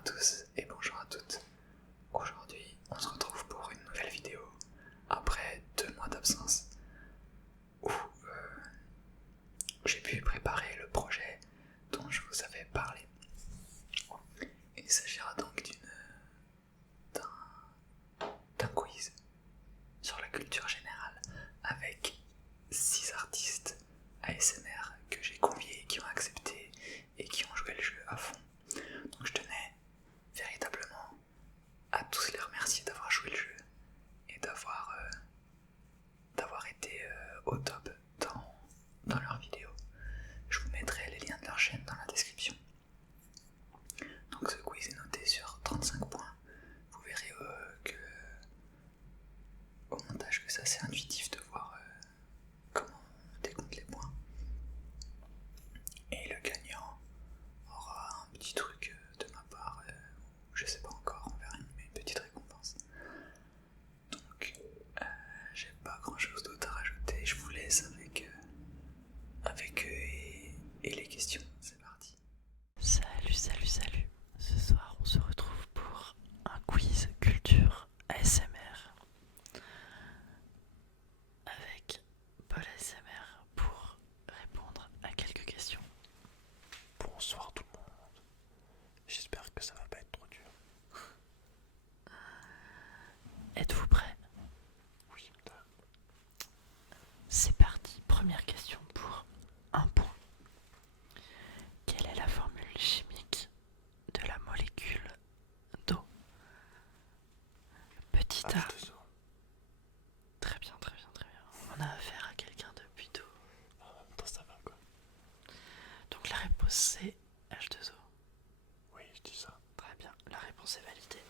à tous et bonjour à toutes. Aujourd'hui, on se retrouve pour une nouvelle vidéo après 2 mois d'absence où j'ai pu préparer le projet dont je vous avais parlé. Il s'agira donc d'un quiz sur la culture générale avec 6 artistes ASMR que j'ai conviés, qui ont accepté et qui ont joué le jeu à fond. Donc je tenais véritablement à tous les remercier d'avoir joué le jeu et d'avoir été au top dans leurs vidéos. Je vous mettrai les liens de leur chaîne dans la description. Donc ce quiz est noté sur 35 points. Vous verrez au montage que c'est assez intuitif de voir comment on décompte les points. Et le gagnant aura un petit truc de ma part, je sais pas encore, on verra une petite récompense. Donc j'ai pas grand chose d'autre à rajouter, je vous laisse avec et les questions, c'est parti. Salut. Ce soir, on se retrouve pour un quiz culture ASMR avec Paul ASMR pour répondre à quelques questions. Bonsoir tout le monde. J'espère que ça va pas être trop dur. Êtes-vous prêts? Oui. C'est parti. Première question pour un point. Quelle est la formule chimique de la molécule d'eau? Petit A. H2O. Très bien. On a affaire à quelqu'un de plutôt. Ça va quoi. Donc la réponse c'est H2O. Oui, je dis ça. Très bien, la réponse est validée.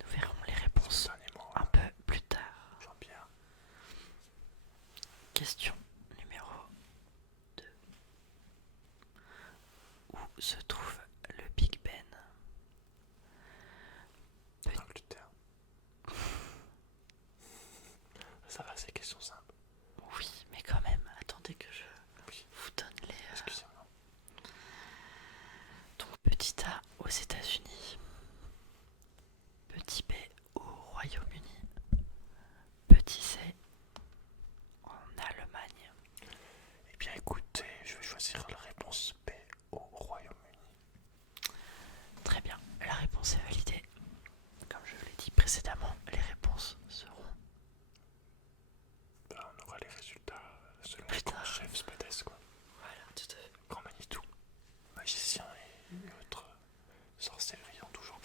Nous verrons les réponses Dernier mot, un peu plus tard. Jean-Pierre. Question numéro 2. Où se trouve le Big Ben? En Angleterre. Ça va, c'est question simple. Oui, mais quand même, attendez que je Oui. vous donne les... Excusez-moi. Donc petit A aux États-Unis, petit B au Royaume-Uni, petit C en Allemagne. Eh bien écoutez, je vais choisir la réponse B au Royaume-Uni. Très bien, la réponse est validée. Comme je l'ai dit précédemment, les réponses seront On aura les résultats selon plus le grand tard. chef Spades quoi. Voilà, tout à fait. Grand Manitou, magicien et autres sorcellerie en tout genre.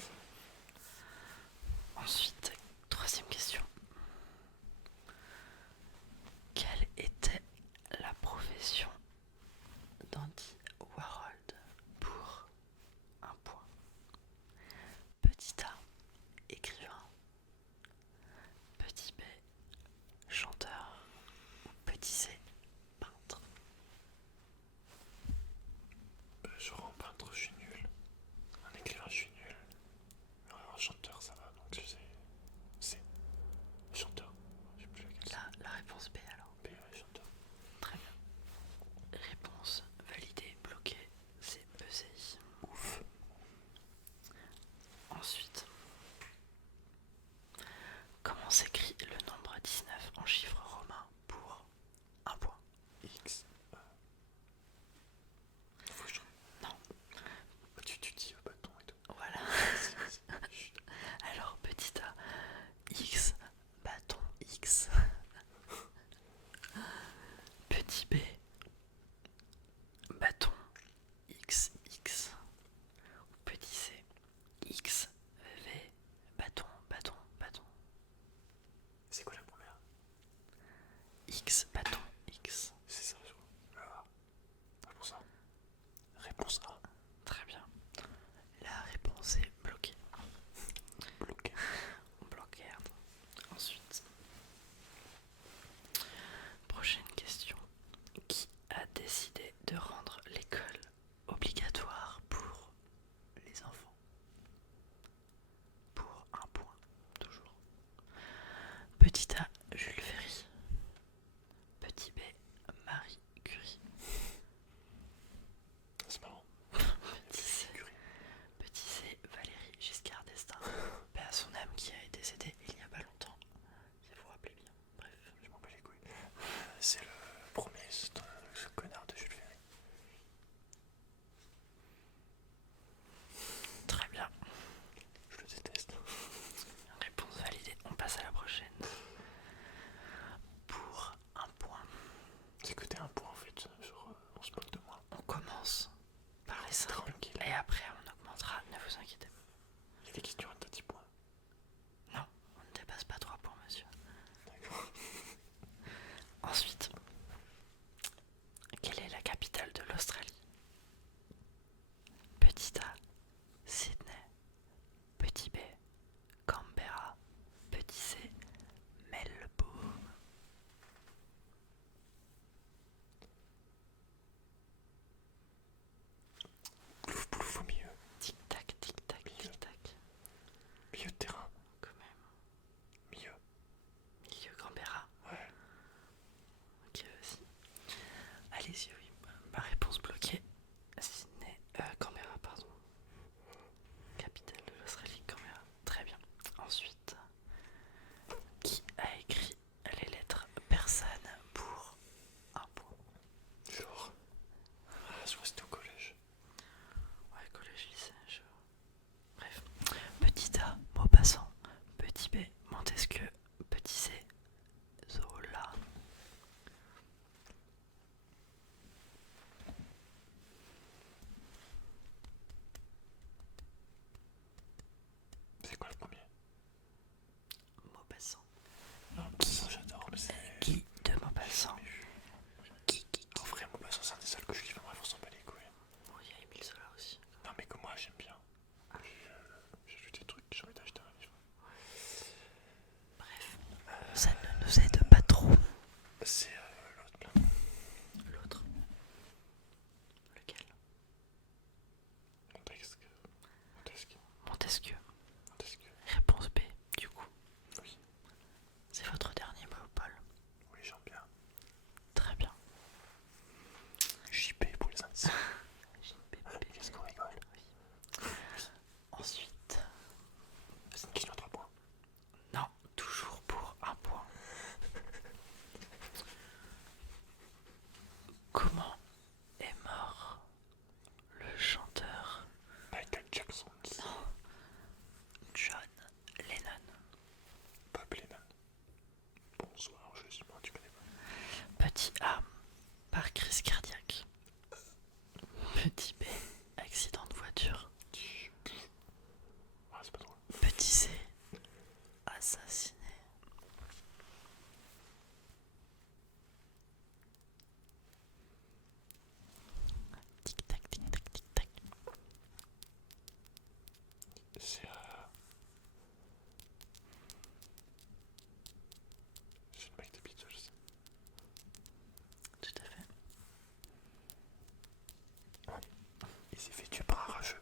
Ensuite, troisième question. Quelle était la profession d'Andy Warhol? Pour un point. Petit A, écrivain. Petit B, chanteur. Ou petit C, peintre. Genre en peintre, je suis nul. En écrivain, je suis nul. Alors, en chanteur, ça va, donc je sais. C'est chanteur. Je sais plus laquelle La réponse B alors. c'est. B, chanteur. Très bien. Réponse validée, bloquée, c'est ECI. Ouf. Ensuite, comment s'écrit le nombre 19 en chiffres romains pour un point? X. Faut que je... Non. Tu dis bâton et tout. Voilà. Vas-y. Chut. Alors, petit A, X, bâton X. Petit B, bâton XX. Petit C, X, V, bâton. C'est quoi la première? X, bâton X. C'est ça, je crois. Là. Réponse A. Réponse A. Très bien. La réponse est bloquée. Bloqué. Bloquée. Ensuite, prochaine question. Qui a décidé de rendre l'école obligatoire pour les enfants? C'est le mec des Beatles. Tout à fait. Il s'est fait tuer par un rageux.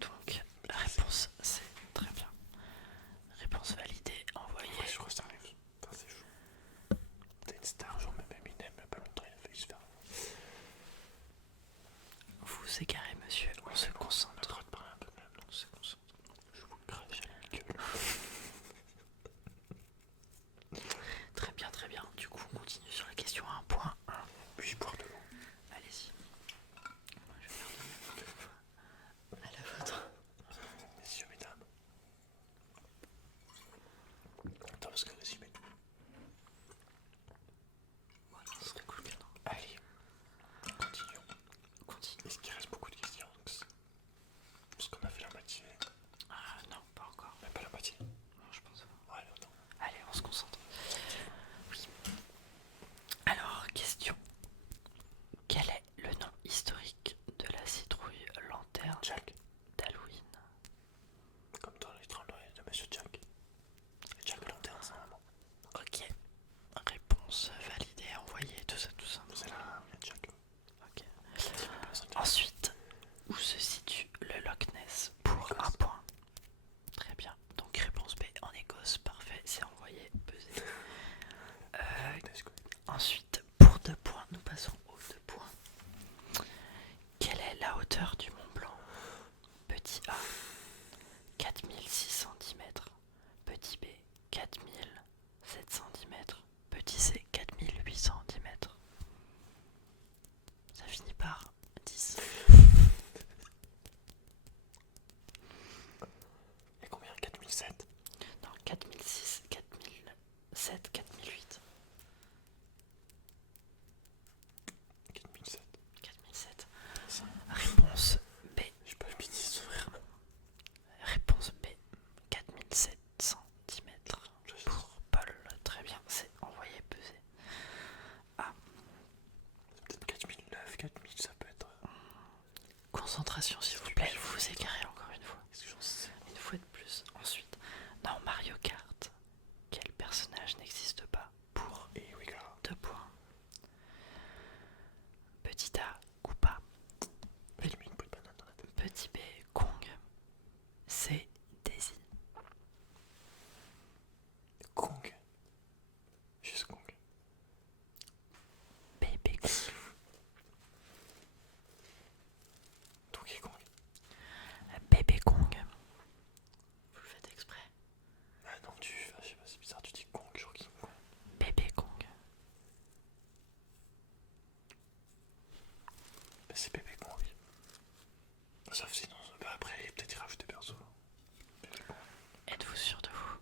Donc, la réponse, c'est très bien. Réponse validée, envoyée. Ouais, je crois que ça arrive. Putain, c'est chaud. T'as une star, genre même Eminem, il y a pas longtemps, il a failli se faire. Vous vous égarez, monsieur, on se On a le concentre. droit de parler un peu quand même. On se concentre. Je vous crève, j'ai la gueule. Très bien, très bien. Du coup, on continue sur la question à 1 point. Puis-je boire de l'eau? Allez-y. Moi, je vais faire de même. À la vôtre. Messieurs, mesdames. Attends, parce que vas-y, mets. Voilà, ce serait cool que non. Allez, continuons. Continue. Est-ce qu'il reste beaucoup de questions? Parce qu'on a fait la moitié. Ah non, pas encore. Même pas la moitié. Non, je pense pas. Ouais, attends. Allez, on se concentre. Oui. Alors, question. Quel est le nom historique de la citrouille lanterne Jack. d'Halloween? Comme dans les tremblements de Monsieur Jack. Jack Lanterne, c'est un moment. Ok. Réponse validée, envoyée, tout ça, tout ça. C'est là où il y a Jack. Ok. Personne ne- Ensuite, où se situe le Loch Ness pour 1 point? Très bien. Donc réponse B en Écosse, parfait, c'est envoyé, pesé. Let's go. Ensuite, pour 2 points, nous passons aux 2 points. Quelle est la hauteur du Mont Blanc? Petit A, 4610 mètres. Petit B, 4710 mètres. Petit C, 4810 mètres. Ça finit par 10. Et combien? 4007. Non, 4006, 4007, 4008. 4007. 4007. Ça, Réponse B. j'ai pas le bêtise, frère. Réponse B. 4710 mètres. Je sais. Pour Paul. Très bien, c'est envoyé peser. Ah, C'est peut-être 4009, 4000, ça peut être. concentration s'il vous plaît. Vous vous égarez encore une fois. Qu'est-ce que j'en sais? Une fois de plus. Ensuite, dans Mario Kart, quel personnage n'existe pas? Pour Et oui, gars. 2 points. Petit A, Koopa. J'ai mis une peau de banane dans la tête. Petit B, Kong. C, Daisy. Kong. Juste Kong. Baby Kong. Donkey Kong. Bébé Kong. Vous le faites exprès. Ah non, je sais pas, c'est bizarre, tu dis Kong, genre King Kong. Bébé Kong. Bah, c'est bébé Kong, oui. Sauf sinon, bah, après, peut-être y rajouter perso. Bébé Kong. Êtes-vous sûr de vous?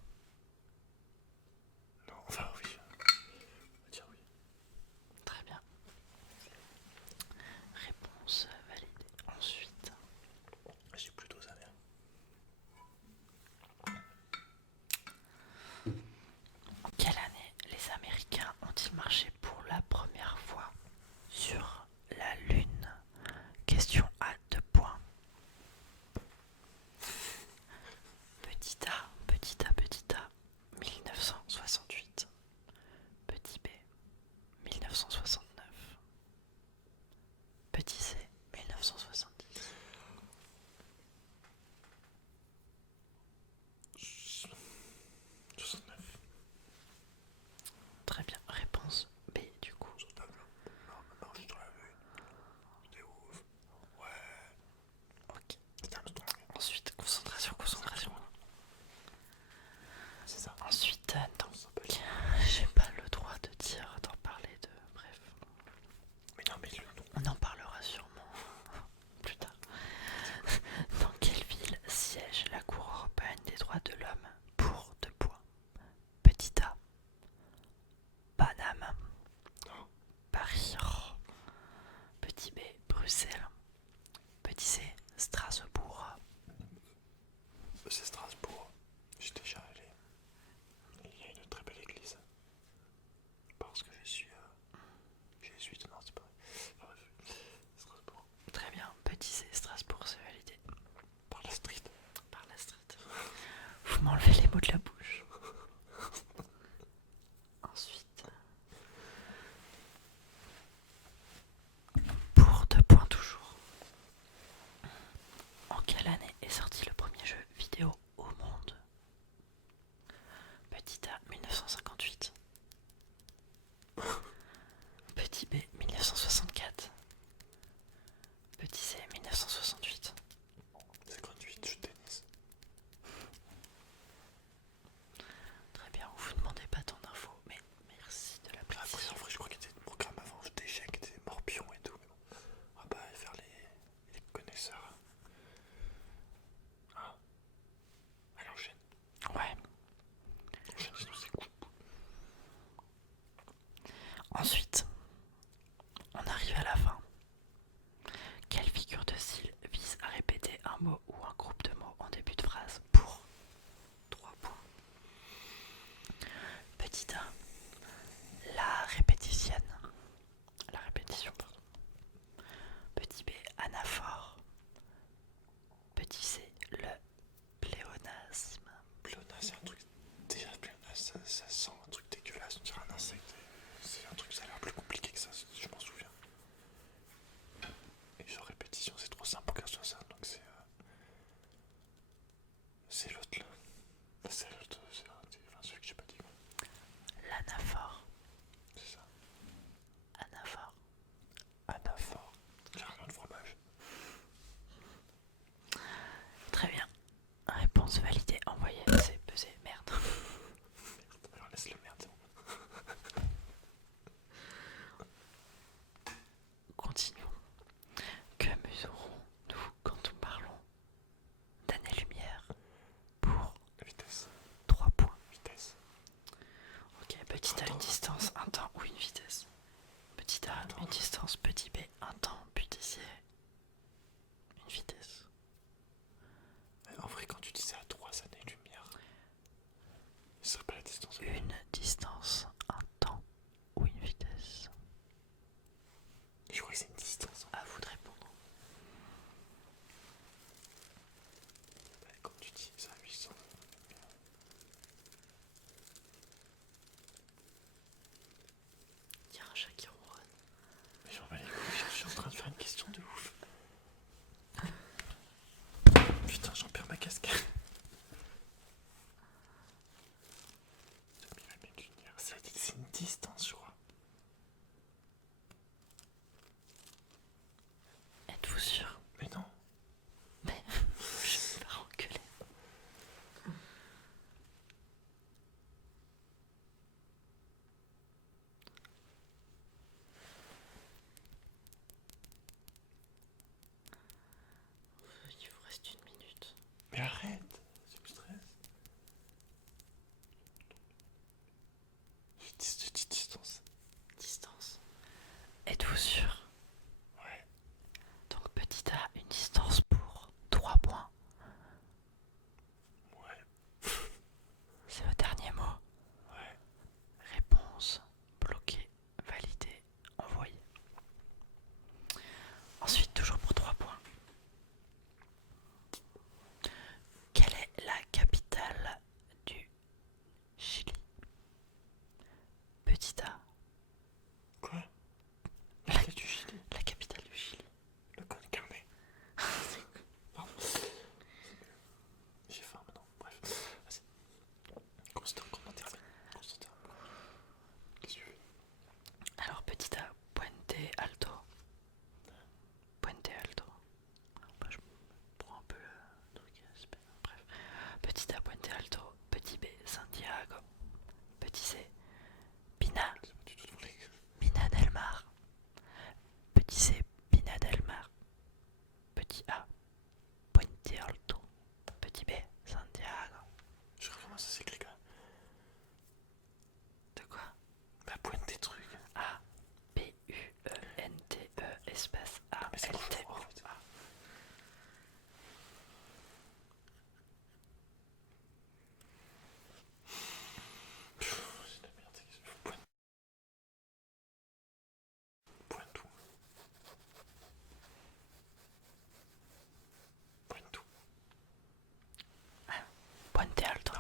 Non, enfin, oui. On va dire oui. Très bien. Réponse validée. Ensuite, J'ai plutôt ça, bien. en quelle année les Américains ont-ils marché pour la première fois sur la Lune? Question à 2 points. enlever les mots de la bouche. Ensuite, pour 2 points toujours. En quelle année est sorti le premier jeu vidéo au monde? Petit A, 1958. Petit B, 1964. Petit C, 1968. 58, je tennis. Très bien, vous ne demandez pas tant d'infos, mais merci de la Après, précision. en vrai, je crois qu'il y a des programmes avant d'échecs, des morpions et tout. On va pas faire les connaisseurs.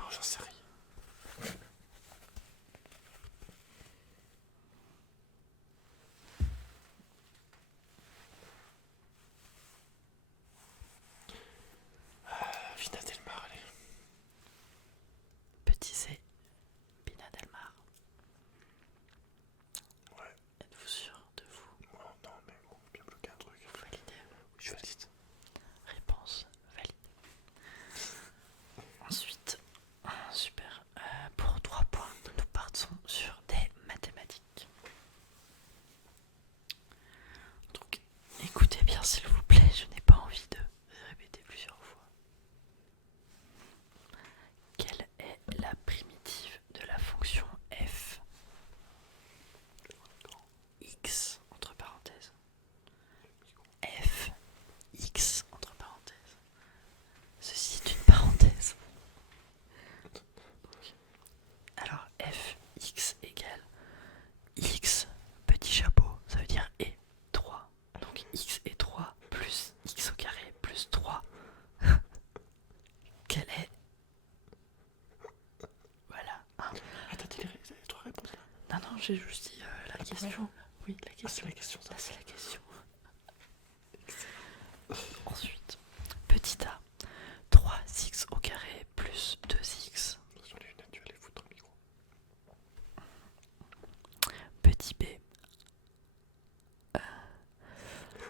Alors j'en sais rien. Vina Del Mar, allez. Petit C, Pina Del Mar. Ouais. Êtes-vous sûr de vous? Oh, non, mais bon, bien bloqué un truc. Validez. Je valide. Réponse valide. Ensuite, super. Pour 3 points, nous partons sur des mathématiques. Donc, écoutez bien s'il vous plaît, je n'ai pas envie de répéter plusieurs fois. Quelle est la primitive de la fonction f x entre parenthèses? F x entre parenthèses. Ceci est une parenthèse. Alors f x égale x petit chapeau, ça veut dire et 3. Donc x est 3 plus x au carré plus 3. Quelle est? Voilà. Ah, t'as dit les 3 réponses là? Non, j'ai juste dit la question. Oui, la Ah, c'est question. la question ça. Là, c'est la question. Ensuite, petit a, 3x au carré plus 2x. Sur les lunettes, tu vas les foutre dans le micro. Petit b,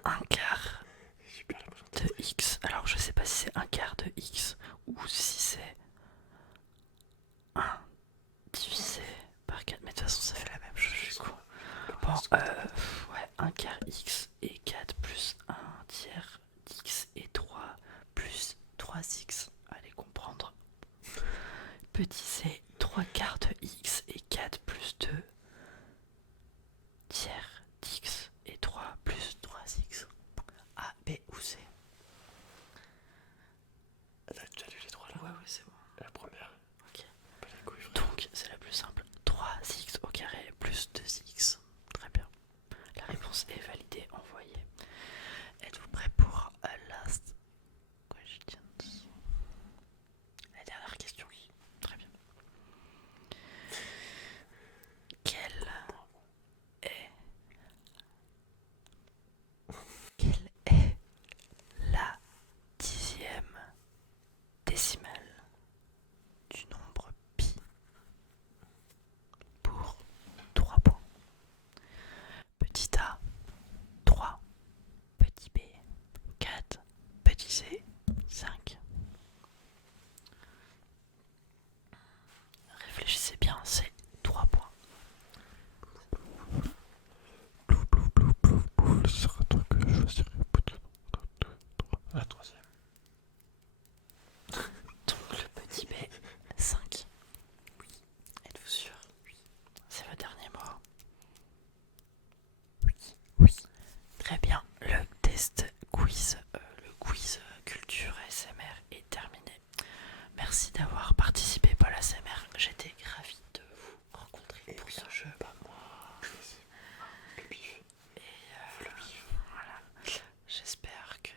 1 quart J'ai bien l'impression de x. Alors, je sais pas si c'est 1 quart de x ou si c'est 1 divisé par 4. Mais de toute façon, ça fait la même chose, je suis con. Bon, ouais, 1 quart x et 4 plus 1 tiers d'x et 3 plus 3x. Allez comprendre. Petit c, 3 quarts de x et 4 plus 2 tiers d'x et 3 plus 3x. A, B ou C? T'as déjà lu les 3 là? Ouais, c'est bon. La première. Ok. Pas les couilles, frère. Donc, c'est la plus simple. 3x au carré plus 2x. Très bien. La réponse est validée, envoyée. Êtes-vous prêts pour last questions? La dernière question. Très bien. Quelle est la 10e décimale du nombre pi pour 3 points? Petit a, 3. Petit b, 4. Petit c, 5. Réfléchissez bien, c'est 3 points. Plouf, plouf, plouf, plouf, plouf. Ce sera toi que je choisirai. La troisième. Donc le petit b, 5. Oui. Êtes-vous sûr? Oui. C'est le dernier mot? Oui. Oui. Très bien. Le test quiz, le quiz culture ASMR est terminé. Merci d'avoir participé Paul ASMR. J'étais ravi de vous rencontrer pour ce jeu. Pas moi. Le bif. Et Le bif. voilà. J'espère que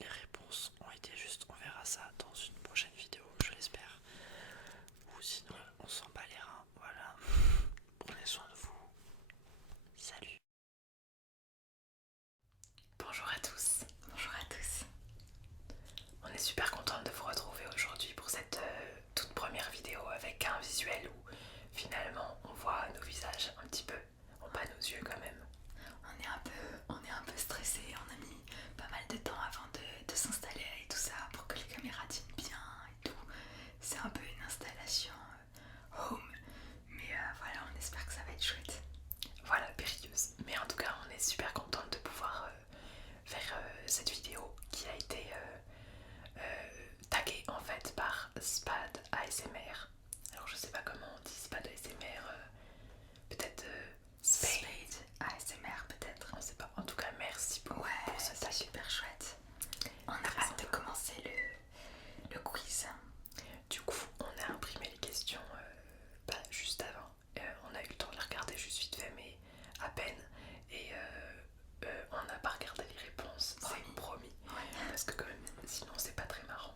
les réponses ont été justes. On verra ça dans une prochaine vidéo, je l'espère. Ou sinon, on s'en bat les reins. Voilà. Prenez soin de vous. Salut. Bonjour à tous. Bonjour à tous. On est super contente de vous retrouver aujourd'hui pour cette toute première vidéo avec un visuel où finalement on voit nos visages un petit peu, on pas nos yeux quand même. On est un peu stressé, on a mis pas mal de temps avant de s'installer et tout ça pour que les caméras tiennent bien et tout. C'est un peu une installation home, mais voilà, on espère que ça va être chouette. Voilà, périlleuse. Mais en tout cas, on est super contente de pouvoir faire cette vidéo qui a été taguée en fait par Spad ASMR. Alors je sais pas comment on dit Spad ASMR, peut-être Spade ASMR peut-être. on sait pas. En tout cas, merci beaucoup Ouais, pour ce c'est tag. super chouette. On a hâte de commencer le quiz. Du coup, on a imprimé les questions juste avant. On a eu le temps de les regarder juste vite fait, mais à peine. Et on n'a pas regardé les réponses, c'est promis. Ouais. Parce que quand même, sinon c'est pas très marrant.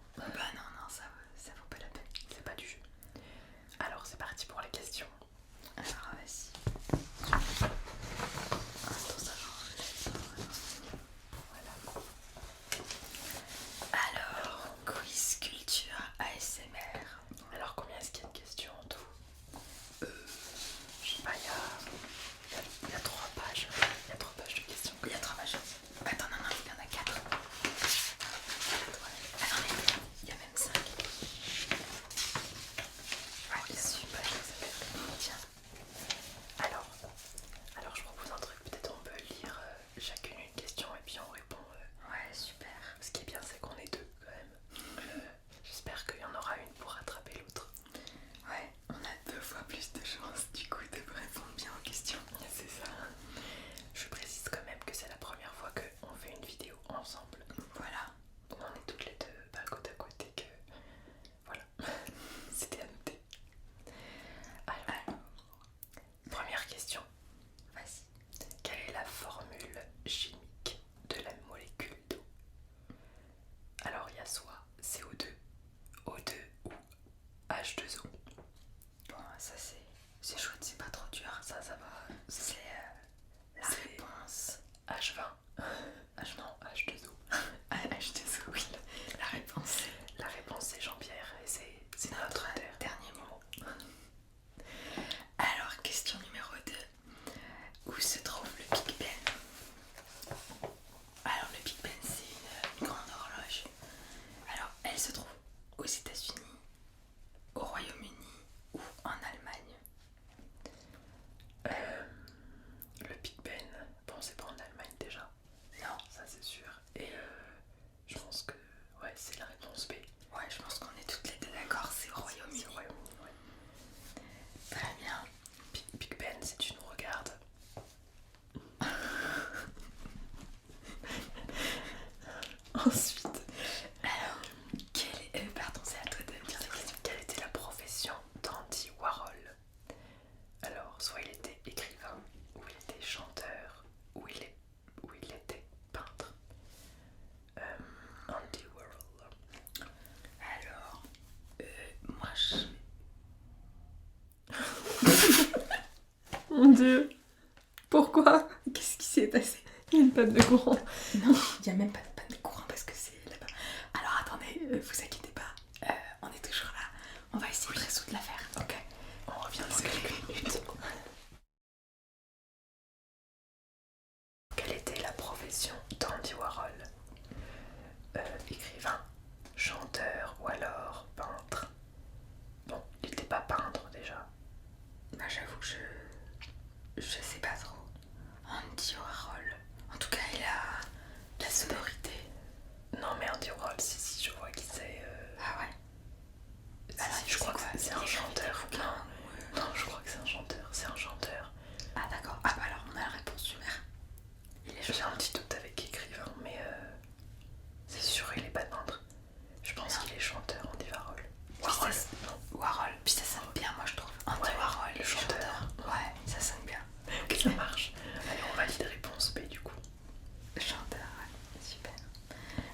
Ensuite, alors, pardon, c'est à toi de me dire cette question. Quelle était la profession d'Andy Warhol? Alors, soit il était écrivain, ou il était chanteur, ou il était peintre. Andy Warhol. Alors, moi je... Mon Dieu. Pourquoi? Qu'est-ce qui s'est passé? Il y a une panne de courant. Non, il n'y a même pas de panne de courant parce que c'est là-bas. Alors attendez, vous inquiétez pas, on est toujours là. On va essayer de résoudre l'affaire, ok? On revient dans quelques minutes. Quelle était la profession d'Andy Warhol? Écrivain, chanteur ou alors peintre? Bon, il n'était pas peintre déjà. Bah j'avoue, je sais pas trop. Andy Warhol. En tout cas, il a de la sonorité. Non mais Andy Warhol, si, je vois qui c'est. Ah ouais? Si, je crois que c'est un chanteur. Non. Non, je crois que c'est un chanteur. C'est un chanteur. Ah d'accord. Ah bah alors on a la réponse, super. Il est J'ai chanteur. un petit doute avec écrivain, mais c'est sûr il est pas peintre. Je pense qu'il est chanteur, Andy Warhol. Warhol. Non. Warhol. Puis ça sonne bien, moi je trouve. Andy Ouais, Warhol, le chanteur. Ouais, ça sonne bien. Ok, ça marche. Allez, on valide réponse B du coup. Chanteur, ouais, super.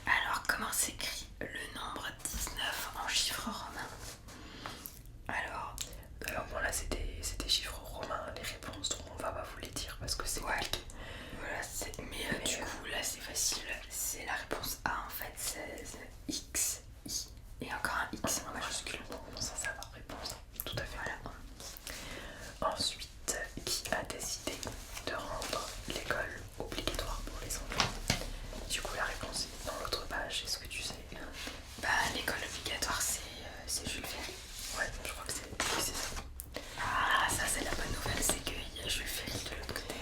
Alors, comment s'écrit le nombre 19 en chiffres romains? Alors bon là c'est des chiffres romains, les réponses, donc on va pas vous les dire parce que c'est Ouais. compliqué. Voilà, mais du coup, là c'est facile. C'est la réponse A en fait, c'est X, I. Et encore un X en majuscule. Bon, ça va, réponse. Tout à fait. Voilà. Ensuite, qui a décidé de rendre l'école obligatoire pour les enfants? Du coup la réponse est dans l'autre page, est-ce que tu sais? Bah, l'école obligatoire, c'est Jules Ferry. Ouais, je crois que c'est ça. Ah, ça c'est la bonne nouvelle, c'est qu'il y a Jules Ferry de l'autre côté.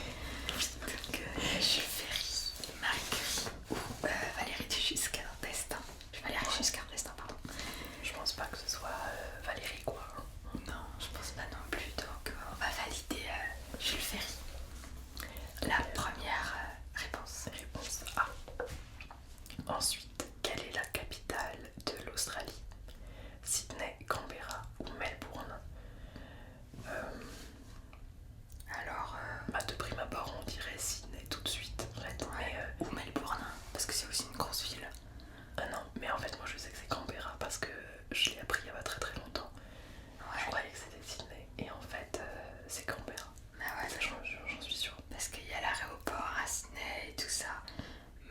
Donc, Jules Ferry, Marie Curie ou Valérie Giscard d'Estaing. Valérie Giscard d'Estaing, pardon. Je pense pas que ce soit Valérie quoi. Non, je pense pas non plus, donc on va valider Jules Ferry. La première réponse. Réponse A. Ensuite, quelle est la capitale de l'Australie? Sydney, Canberra ou Melbourne? Alors, De prime abord, on dirait Sydney tout de suite. En fait, mais, ou Melbourne, parce que c'est aussi une grosse ville. non, mais en fait, moi je sais que c'est Canberra parce que je l'ai appris il y a pas très très longtemps. Je Ouais, croyais que c'était Sydney et en fait, c'est Canberra. bah ouais, J'en suis sûre. parce qu'il y a l'aéroport à Sydney et tout ça.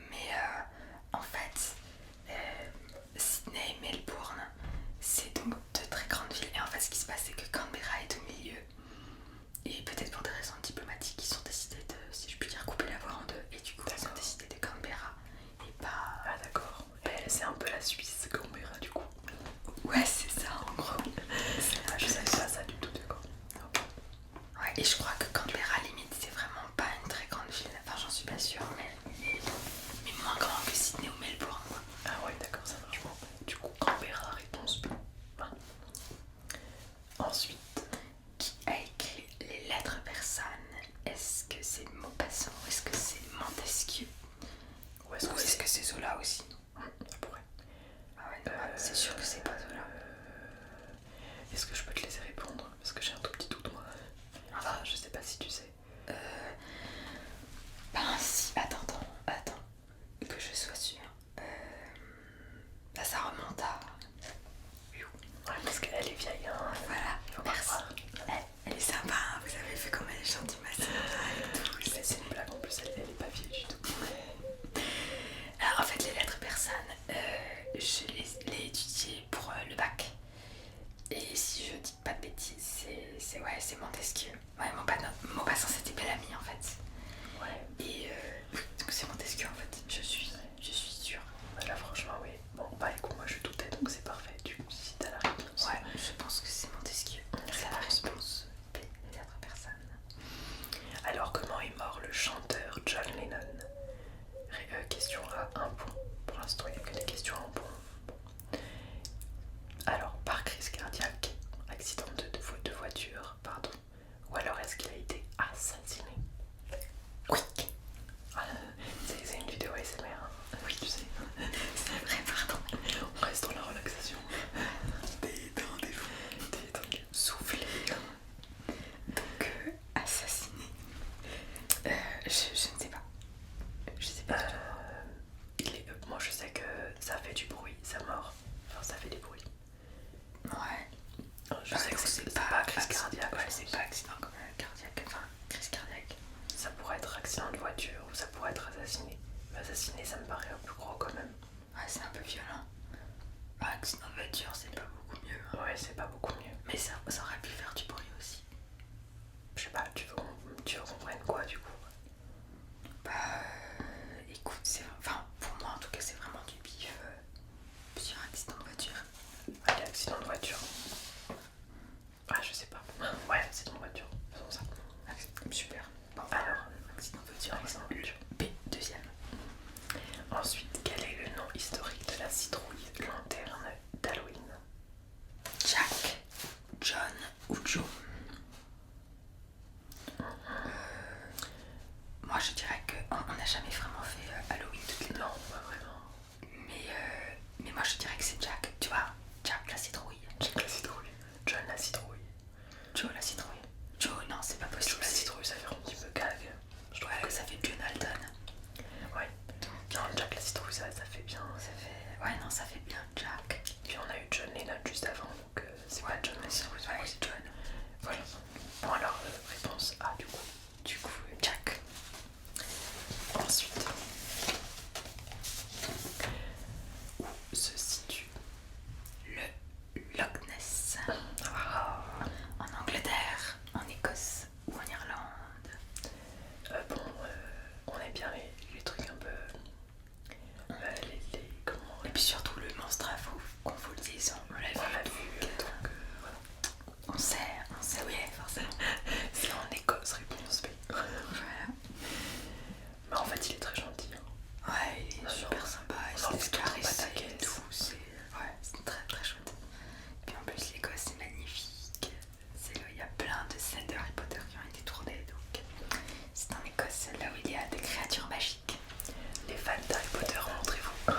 Mais en fait, Sydney et Melbourne, c'est donc deux très grandes villes. Et en fait, ce qui se passe, c'est que Canberra est au milieu. Et peut-être pour des raisons diplomatiques, ils ont décidé de, si je puis dire, couper la voie en deux. Et du coup, ils ont décidé de Canberra. Et pas... Ah d'accord. C'est un peu la Suisse, Canberra du coup. Ouais, c'est ça, en gros. Ah, je savais pas ça du tout, d'accord. Ouais, et je crois que Canberra, limite, c'est vraiment pas une très grande ville. Enfin, j'en suis pas sûre, mais moins grand que Sydney ou Melbourne, quoi. Ah ouais, d'accord, ça marche. Bon, du coup, Canberra, réponse B. Ah. Ensuite, Qui a écrit les lettres persanes? Est-ce que c'est Maupassant ou est-ce que c'est Montesquieu? où est-ce Ou que est-ce c'est? que c'est Zola aussi? Ça pourrait. Ah ouais, non, c'est sûr que c'est pas Zola. Est-ce que je peux te laisser répondre? Parce que j'ai un tout petit doute moi. Enfin, je sais pas si tu sais. Ben si, attends, que je sois sûre. Bah ça remonte à... Ouais, parce qu'elle est vieille, hein. Voilà, Faut pas merci. croire. Elle est sympa, hein, vous avez vu comme elle est gentille, ma sœur, et tout. Mais c'est une blague en plus, elle est pas vieille du tout. Alors en fait les lettres persanes, je les ai étudiées pour le bac. Et si je dis pas de bêtises, c'est Montesquieu. Ouais, Maupassant c'était Bellamy en fait. Ouais. Et donc c'est Montesquieu en fait, je suis sûre. Là franchement oui. Bon bah écoute, moi je doutais donc c'est parfait. Si t'as la réponse. Ouais, je pense que c'est Montesquieu. C'est la réponse B, les lettres persanes. Alors comment est mort le chanteur John Lennon? Question A, un point. Pour l'instant il n'y a que des questions en point. Bon. Alors par crise cardiaque, accident de voiture, pardon. Ou alors est-ce qu'il a été assassiné? un peu gros quand même. Ouais, c'est un peu violent. Accident de voiture, c'est pas beaucoup mieux. Hein. Ouais, c'est pas beaucoup mieux. Mais ça aurait pu faire du bruit aussi. Je sais pas, tu veux qu'on prenne quoi du coup? Bah, écoute, enfin, pour moi en tout cas, c'est vraiment du bif sur accident de voiture. Allez, accident de voiture. Ah, je sais pas. Ouais, accident de voiture. Faisons ça. Super. Bon, Alors, accident de voiture, accident de voiture. B, deuxième. Ensuite, quel est le nom historique de la citrouille lanterne d'Halloween? Jack, John ou Joe? Moi je dirais qu'on n'a jamais vraiment fait Halloween toutes les deux. Non, pas vraiment. Mais moi je dirais que c'est Jack, tu vois, Jack la citrouille. Jack la citrouille. John la citrouille. Joe la citrouille. Joe, non, c'est pas possible. Joe la citrouille, ça fait un petit peu gag. Je trouve Ouais, ça fait John Alton. Ouais. Non, Jack la citrouille, ça fait bien. Ça fait. Ouais, non, ça fait bien Jack. Puis on a eu John Lennon juste avant, donc c'est pas John la citrouille. Ouais, c'est John. Voilà. Bon, alors, réponse A du coup. Du coup, Jack. Ensuite, où se situe Le Loch Ness. Ah, En Angleterre, en Écosse ou en Irlande. bon, on aime bien les trucs un peu. Comment. Et puis surtout le monstre à faux qu'on faut le disons. On l'a vu. Donc voilà. On sait, oui, forcément. C'est en Écosse, réponse B. Voilà. Mais en fait, il est très gentil. Hein. Ouais, il est super sympa, il Non, se laisse c'est trop caresser pataquès. et tout, c'est très très chouette. Puis en plus l'Écosse c'est magnifique, il y a plein de scènes de Harry Potter qui ont été tournées, donc c'est en Écosse là où il y a des créatures magiques. Les fans d'Harry Potter, montrez-vous.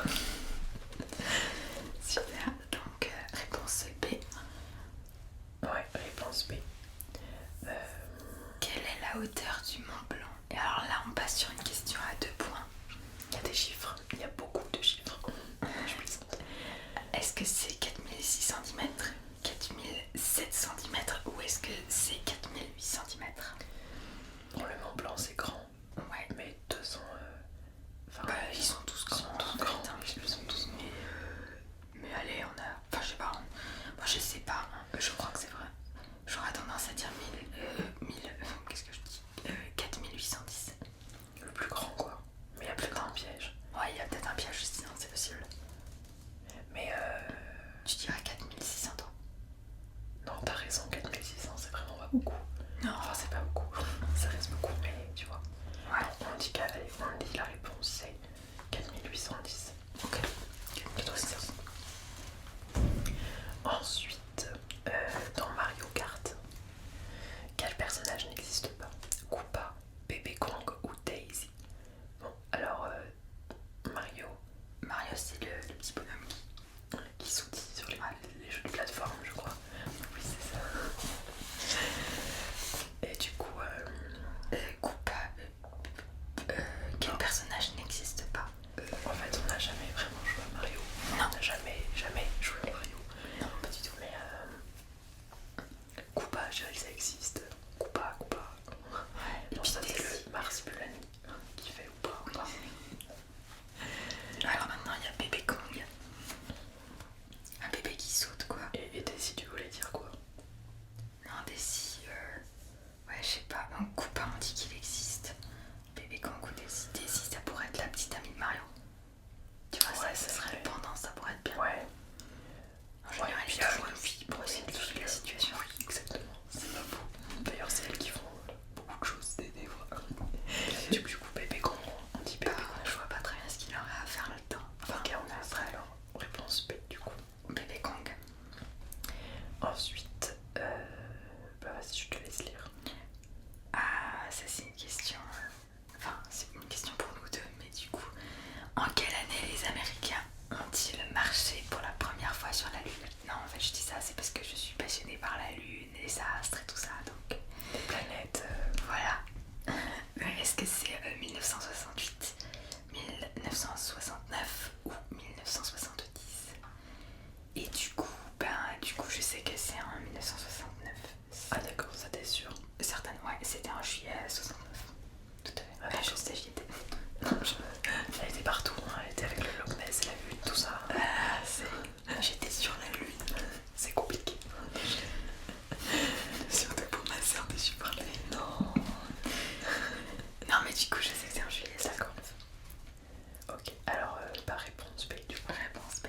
Ok, alors par réponse B du coup. Réponse B.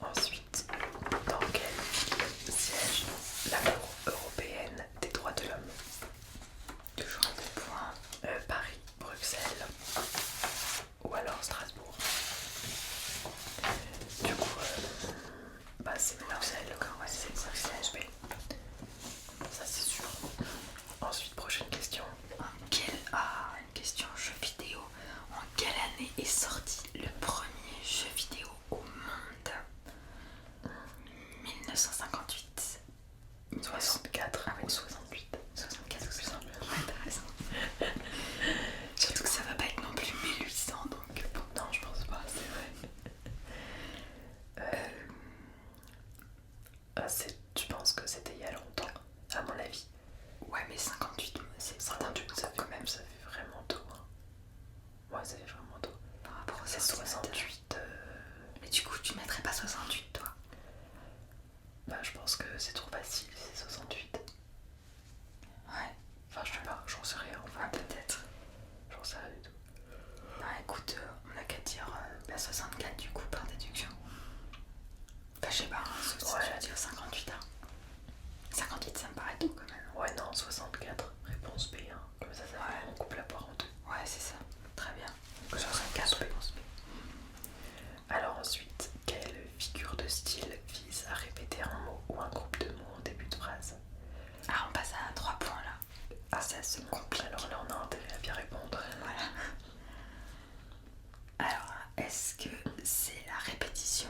Ensuite, dans quelle ville siège la Cour européenne des droits de l'homme? Toujours un 2 points. Paris, Bruxelles ou alors Strasbourg. Du coup, bah c'est Bruxelles. D'accord, ouais, c'est Bruxelles. B. Ça c'est sûr. Ensuite, prochaine question. Une question jeu vidéo. En quelle année est sorti le premier jeu vidéo au monde? 1958. 64 ou 68. 64 ou 68. Ouais, t'as raison. Surtout que ça va pas être non plus 1800, donc bon. Non, je pense pas, c'est vrai. Je pense que c'était il y a longtemps, à mon avis. Ouais, mais 58, c'est 58, ça fait quand même ça fait vraiment tôt. Hein. Ouais, ça fait vraiment tôt. par rapport aux C'est 68. Mais du coup, tu mettrais pas 68, toi? Bah, je pense que c'est trop facile, c'est 68. Ouais, Enfin, je sais pas, j'en sais rien. Enfin, peut-être. j'en sais rien du tout. Bah écoute, on a qu'à dire 64 du coup par déduction. Bah je sais pas, je vais dire 58 hein. 58 ça me paraît tôt quand même. Ouais, non, 64. Réponse B. Hein. Comme ça on coupe la poire en deux. Ouais c'est ça, très bien. 64, réponse B. Alors ensuite, quelle figure de style vise à répéter un mot ou un groupe de mots en début de phrase? Ah on passe à 3 points là. Ah ça se complique. Alors là, on a intérêt à bien répondre. Voilà. Alors, est-ce que c'est la répétition,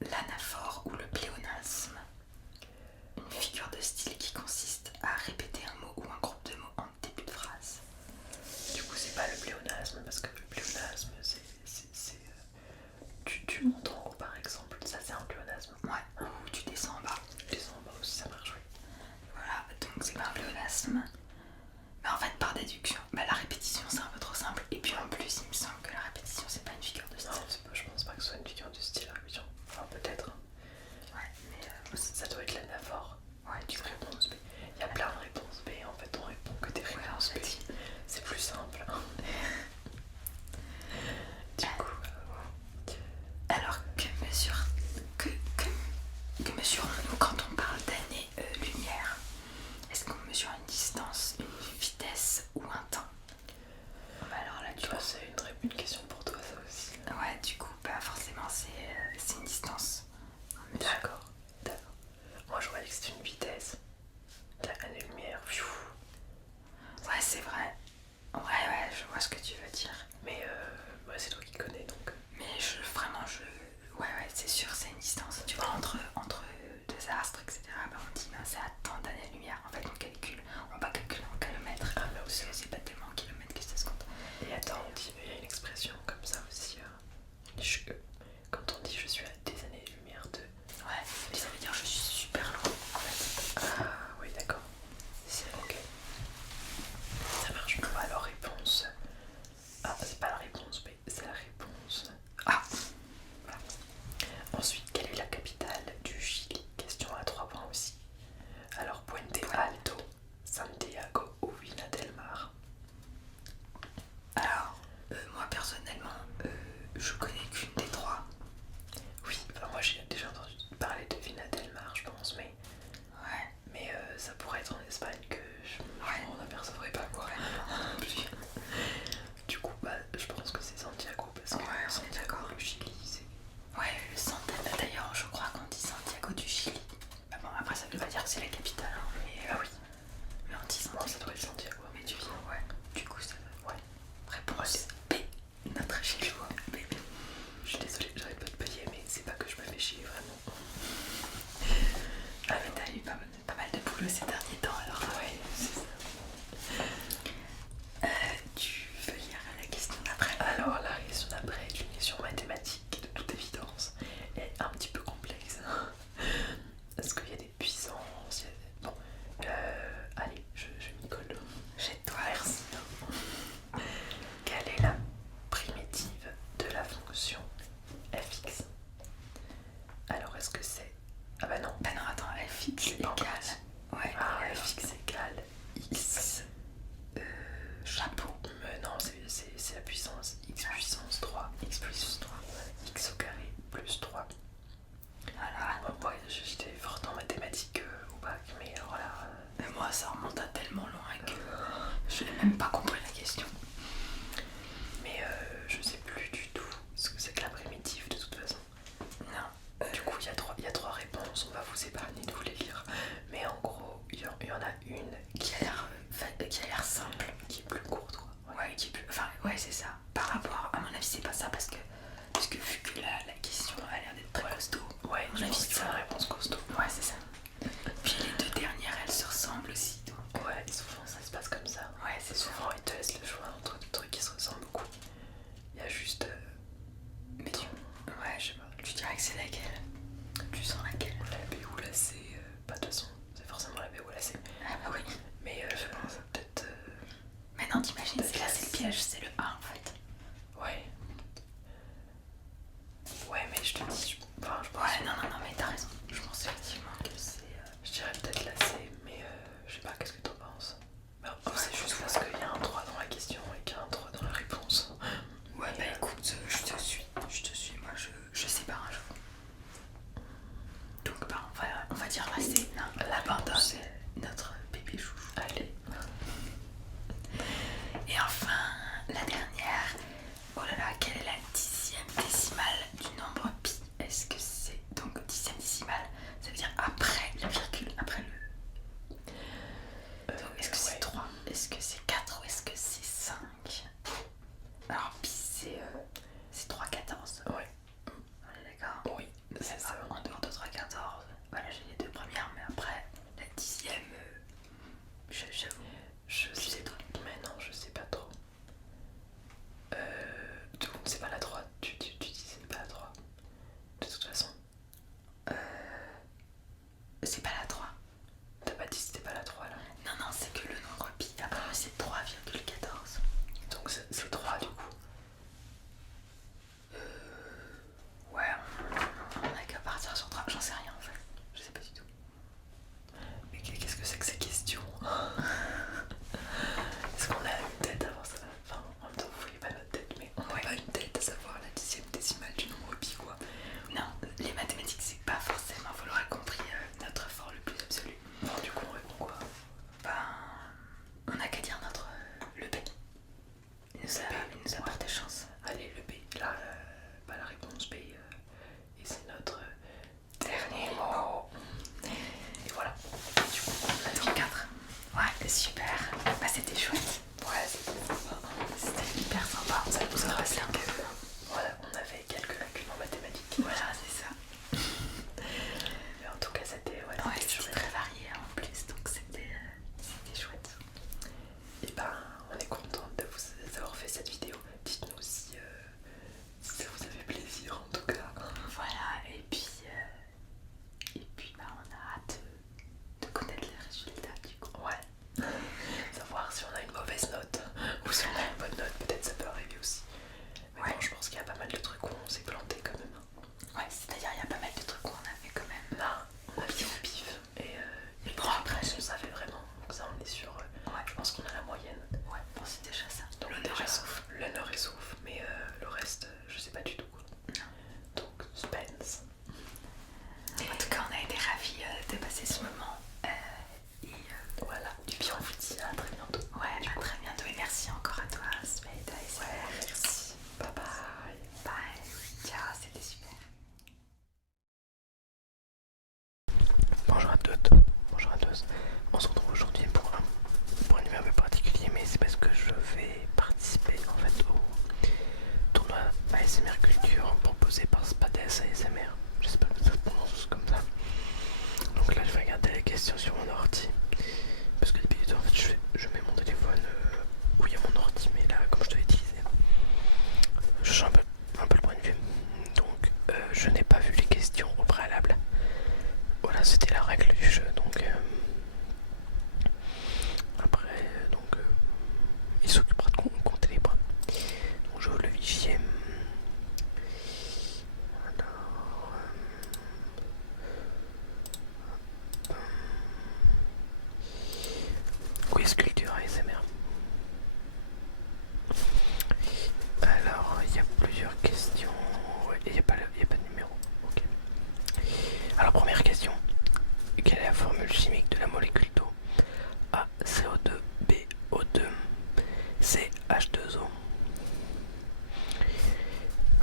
l'anaphore ou le pléonasme? Une figure de style qui consiste à répéter un mot ou un groupe de mots en début de phrase. Du coup, c'est pas le pléonasme, parce que le pléonasme, tu montes en haut par exemple. Ça, c'est un pléonasme. Ouais, ou tu descends en bas. Descends en bas aussi, ça marche, oui. Voilà, donc c'est pas un pléonasme. Mais en fait, par déduction, bah, la répétition c'est un peu trop simple. Et puis en plus, il me semble que la répétition c'est pas une figure de style. Non, je pense pas que ce soit une figure de style, la répétition. Enfin, peut-être. Hein. Ouais, mais Ça doit être l'anaphore. ouais, Du réponse B. Il y a plein de réponses B, en fait, on répond que des réponses B. C'est plus simple. Hein. Du coup, alors que mesurons-nous quand on parle d'année-lumière? Est-ce qu'on mesure une distance, une vitesse ou un temps? Bah alors là, du coup, c'est une question pour toi, ça aussi. ouais, du coup, bah forcément c'est une distance. D'accord, d'accord. Moi, je croyais que c'était une vitesse. L'année-lumière. Ouais, c'est vrai. Ouais, je vois ce que tu veux dire. Mais c'est toi qui connais, donc. Mais ouais, c'est sûr, c'est une distance. Tu vois, entre deux astres, etc. Bah, on dit, c'est à tant d'années-lumière. En fait, on calcule, on va pas calculer en kilomètres. Ah, mais aussi. C'est pas tellement en kilomètres que ça se compte. Et attends, il y a une expression comme ça aussi. Quand on dit je suis à des années-lumière de. Ouais, mais ça veut dire je suis super loin, en fait. Ah, oui, d'accord. C'est ok. Ça marche. Bon, alors, réponse. Ah, c'est pas la réponse B, c'est la réponse. Ah, Ensuite, quelle est la capitale du Chili? Question à 3 points aussi. Alors, Puente Alto, Santiago ou Vina del Mar? alors, moi personnellement, je connais qu'une des trois. Oui, enfin, moi j'ai déjà entendu parler de Vina del Mar, je pense, mais Ouais, ça pourrait être en Espagne que je m'en apercevrais pas, quoi. non plus. Du coup, je pense que c'est Santiago, parce que Ouais, on est Santiago, d'accord. le Chili, c'est. Ouais, le Santiago. D'ailleurs, je crois qu'on dit Santiago du Chili. Bah bon, après, ça veut pas dire que c'est la capitale, hein, mais Ah oui, mais on dit non, Santiago. ça doit être Santiago. Mais du coup, ouais. Du coup, ça va. Ouais. Réponse B. Notre chinois. B. Je suis désolée, j'arrête pas de payer, mais c'est pas que je me fais chier, vraiment. Ah, mais t'as eu pas mal de boulot ces derniers temps, alors. Ouais, c'est ça. Tu veux lire la question d'après? Alors, la question d'après est une question mathématique, de toute évidence, et un petit peu complexe. Est-ce qu'il y a des puissances? Bon, allez, je m'y colle. Jette-toi. Merci. Quelle est la primitive de la fonction fx? Alors, est-ce que c'est. Ah bah non. Bah non, attends, fx J'ai pas encore égale. dit. Ouais, Ah, alors, fx égale x. chapeau. Non, c'est la puissance x puissance 3. puisque vu que la question a l'air d'être très costaud. Ouais, On je a pense vite qu'il faut ça. une réponse costaud. Ouais, c'est ça. Puis les deux dernières, elles se ressemblent aussi. Donc, Ouais, et souvent ça se passe comme ça. ouais, c'est ça. Souvent ils te laissent le choix entre deux trucs qui se ressemblent beaucoup. Il y a juste. Mais tu. Ouais, je sais pas. Tu dirais que c'est laquelle? Tu sens laquelle? La B ou la C, pas de toute façon, c'est forcément la B ou la C. Ah bah oui. Mais je pense peut-être. Mais non, t'imagines, Peut-être c'est là, la c'est le C. piège, c'est le A en fait. Ouais. Ouais, mais je te dis. Enfin, je pense. Ouais, non, mais t'as raison. Je pense effectivement que c'est. Je dirais peut-être la C, mais je sais pas, qu'est-ce que t'en penses? C'est juste parce qu'il y a un 3 dans la question et qu'il y a un 3 dans la réponse. Ouais, bah écoute, je te suis. Moi, je sais pas un jour. Donc, bah, on va dire la C. Non, l'abandon, c'est notre bébé chouchou. Allez. Et enfin, la dernière. Oh là là, quelle est la 10e décimale du nombre pi? Est-ce que c'est donc 10e décimale? Ça veut dire après le virgule, après le. Donc, est-ce que c'est 3? Est-ce que c'est 4 ou est-ce que c'est 5? Alors, pi c'est 3,14. Ouais. On est d'accord? Oui, c'est ça. En dehors de 3,14. Voilà, j'ai les deux premières, mais après, la 10e, j'avoue. Je sais pas. Mais non, je sais pas trop. Du coup, c'est pas la 3. Tu dis c'est pas la 3. De toute façon. C'est pas la 3. T'as pas dit c'était pas la 3 là. Non, c'est que le nombre pi. Après, c'est 3,14. Donc c'est 3 du coup. Ouais, on a qu'à partir sur 3. J'en sais rien en fait. Je sais pas du tout. Mais qu'est-ce que c'est que ces questions? Est-ce qu'on a une tête avant ça? Enfin, en même temps, vous voyez pas notre tête, mais on n'a pas une tête à savoir la 10e décimale du nombre pi quoi. Non, les mathématiques, c'est pas forcément, vous l'aurez compris, notre fort le plus absolu. Bon, du coup, on répond quoi? On a qu'à dire notre. Le B. Il nous a porté chance. Allez, le B. Là, pas la réponse B. Et c'est notre dernier mot. Et voilà. Du coup, on a Donc 4. Ouais, super. Bah, c'était chouette. Ouais, c'était sympa. C'était hyper sympa. Ça nous a Ça rappelé un que peu. voilà, on avait quelques lacunes en mathématiques. Voilà, c'est ça. Mais en tout cas, c'était Ouais, c'était c'était chouette. très varié en plus, donc c'était chouette. Et ben, on est content de vous avoir fait cette vidéo. Dites-nous si ça vous a fait plaisir en tout cas. Voilà, et puis bah, on a hâte de connaître les résultats du coup. Ouais. Savoir si on a une mauvaise note ou si on a une bonne note, peut-être ça peut arriver aussi. Mais Ouais. bon, je pense qu'il y a pas mal de trucs où on s'est planté quand même. Ouais, c'est-à-dire il y a pas mal de trucs qu'on a fait quand même. Là, on a fait au pif. Et Mais bon, après, on savait vraiment. Donc ça, on est sûr. Ouais. Je pense qu'on a la moyenne. Ouais, bon, c'est déjà ça. Donc L'honneur déjà, est sauf. l'honneur est sauf. Mais le reste, je sais pas du tout. Donc, suspense. En tout cas, on a été ravis de passer ce moment. Voilà. Et puis on vous dit à très bientôt. Ouais, à très bientôt et merci encore à toi, Spade. Ouais, merci. Bye bye. Bye. Ciao, c'était super. Bonjour à toutes, bonjour à tous. On se retrouve aujourd'hui pour un numéro un peu particulier, mais c'est parce que je vais participer en fait au tournoi ASMR Culture proposé par Spades ASMR. J'espère que ça se prononce comme ça. Donc là, je vais regarder les questions sur mon ordi. Parce que d'habitude, en fait, je mets mon téléphone où il y a mon ordi, mais là, comme je t'avais dit, je change un peu le point de vue. Donc, je n'ai pas vu les questions au préalable. Voilà, c'était la règle du jeu. Donc, après, il s'occupera de compter les points. Donc, j'ouvre le fichier. Alors, quiz culture ASMR. Alors, il y a plusieurs questions. Ouais, il n'y a pas de numéro. Ok. Alors, première question. Quelle est la formule chimique de la molécule d'eau? A, CO2, B, O2, C, H2O.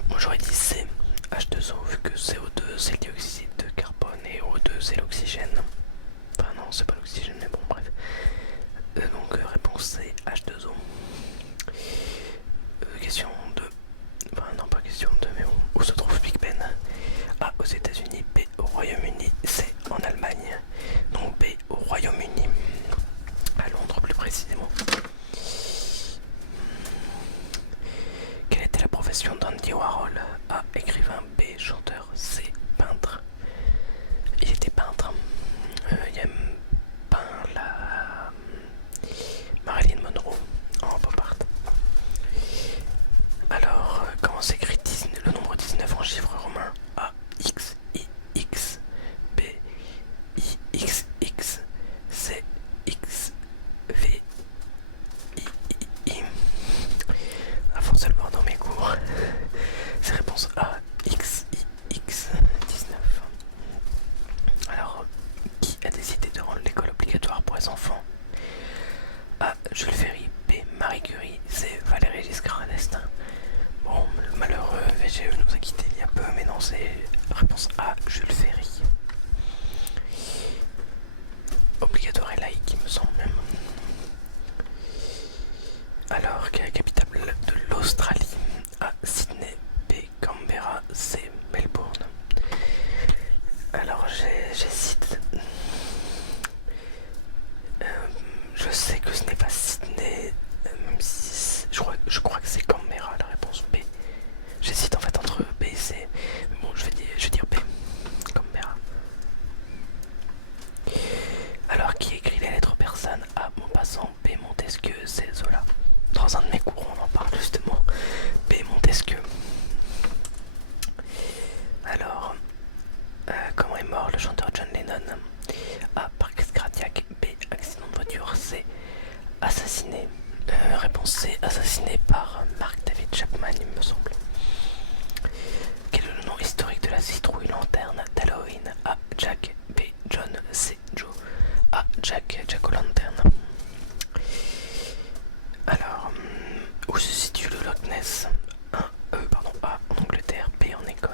Moi j'aurais dit C, H2O, vu que CO2 c'est le dioxyde de carbone et O2 c'est l'oxygène. Enfin non, c'est pas l'oxygène, mais bon, bref. Donc réponse C, H2O. Question 2. Enfin non, pas question 2, mais bon.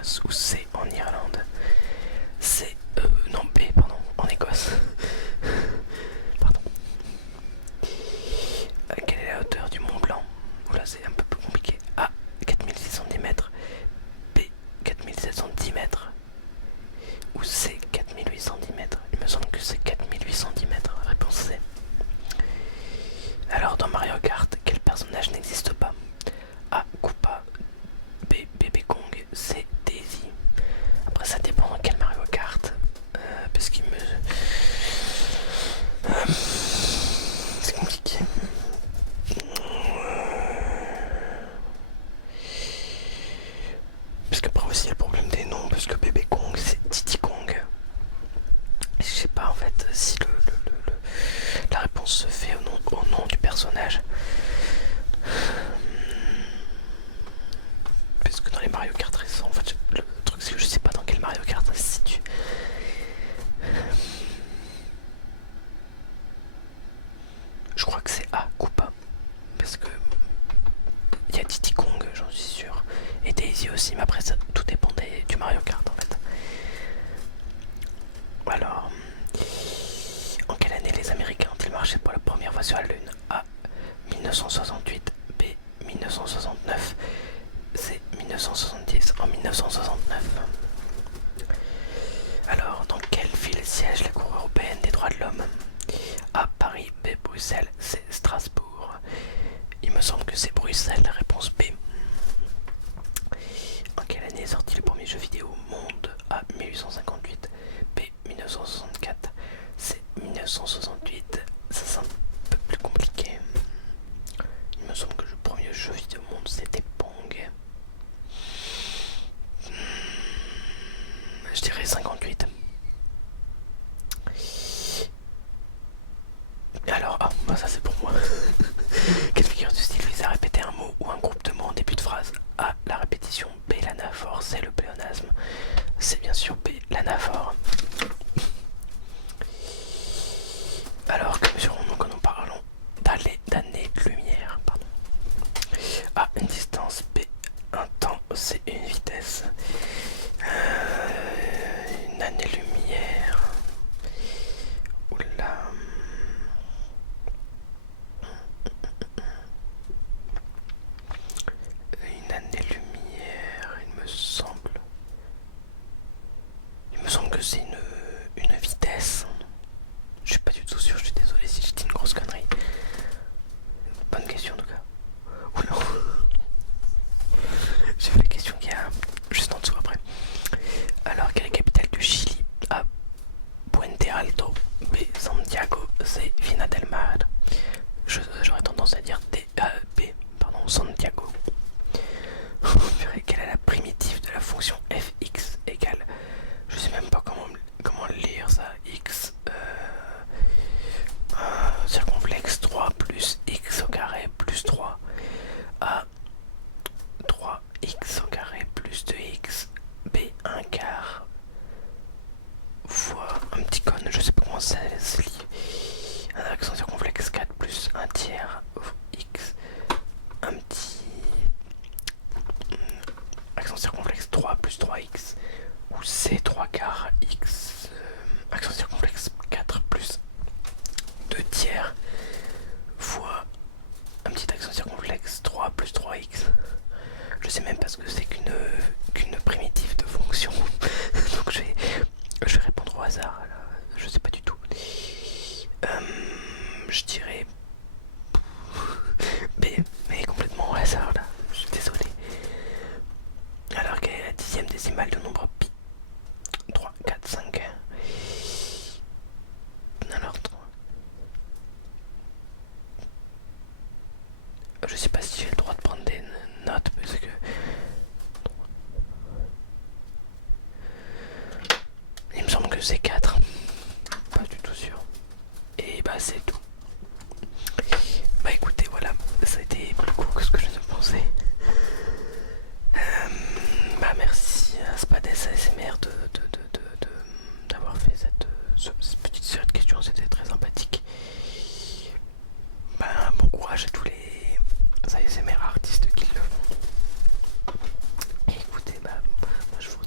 Écosse ou C en Irlande? C, non B, pardon, en Écosse. Pardon. Quelle est la hauteur du Mont Blanc? Oula, c'est un peu plus compliqué. A, 4610 mètres. B, 4710 mètres. Ou C, 4810 mètres. Il me semble que c'est 4810 mètres. Réponse C. Alors dans Mario Kart, quel personnage n'existe pas? A, Koopa. B, Bébé Kong. C, Daisy. Après ça dépend dans quel Mario Kart. Parce qu'il me... c'est compliqué. Parce qu'après aussi il y a le problème des noms. Parce que Bébé Kong c'est Diddy Kong. Je sais pas en fait si la réponse se fait au nom du personnage. Parce que dans les Mario Kart récents, en fait, le truc c'est que je sais pas dans quel Mario Kart ça se situe. Je crois que c'est A, Koopa. Parce que il y a Diddy Kong, j'en suis sûr. Et Daisy aussi, mais après ça, tout dépend du Mario Kart en fait. Alors, en quelle année les Américains ont-ils marché pour la première fois sur la Lune? A, 1968. B, 1969. C, 1970. En 1969. Alors, dans quelle ville siège la Cour européenne des droits de l'homme? A, Paris. B, Bruxelles. C, Strasbourg. Il me semble que c'est Bruxelles, la réponse B. En quelle année est sorti le premier jeu vidéo au monde? A, 1858. B, 1964. C, 1968. Ça c'est un peu plus compliqué. Il me semble que le premier jeu vidéo au monde c'était Pong. Je dirais 58. Alors, ça c'est pour moi. Quelle figure du style vise à répéter un mot ou un groupe de mots en début de phrase? A, la répétition. B, l'anaphore. C, le pléonasme. C'est bien sûr B, l'anaphore. Alors que mesurons-nous quand nous parlons d'années-lumière? A, une distance. B, un temps. C, une vitesse. Une année-lumière. Oula. Une année-lumière, il me semble. Il me semble que c'est une vitesse. Je suis pas du tout sûr, je suis désolé si je dis une grosse connerie. Bonne question en tout cas. Oula. J'ai fait la question qui a juste en dessous après. Alors, quelle est la capitale du Chili? A, Puente Alto. B, Santiago. C, Vina del Mar. J'aurais tendance à dire B, pardon, Santiago. Quelle est la primitive de la fonction fx égale, je sais même pas comment lire ça, x circonflexe 3 plus x au carré plus 3 a 3x au carré plus 2x b 1 quart fois un petit cône, je sais pas comment ça se lit, un accent circonflexe 4 plus 1 tiers x, un petit accent circonflexe 3 plus 3x, ou c 3 quarts x, accent circonflexe 4 plus 2 tiers fois un petit accent circonflexe 3 plus 3x. Je sais même pas ce que c'est qu'une primitive de fonction. Donc je vais répondre au hasard là. Je sais pas du tout. Je dirais B, mais complètement au hasard là. Je suis désolé. Alors quelle est la dixième décimale du nombre pi? 3, 4, 5. Alors 3. Je sais pas si j'ai le droit de prendre des notes parce que... Il me semble que c'est 4. Pas du tout sûr. Et bah c'est tout. Bah écoutez, voilà, ça a été plus court que ce que je ne pensais. Bah merci à Spades ASMR d'avoir fait cette petite série de questions, c'était très sympathique. Bah bon courage à tous les ASMR artistes qui le font. Et écoutez, bah moi je vous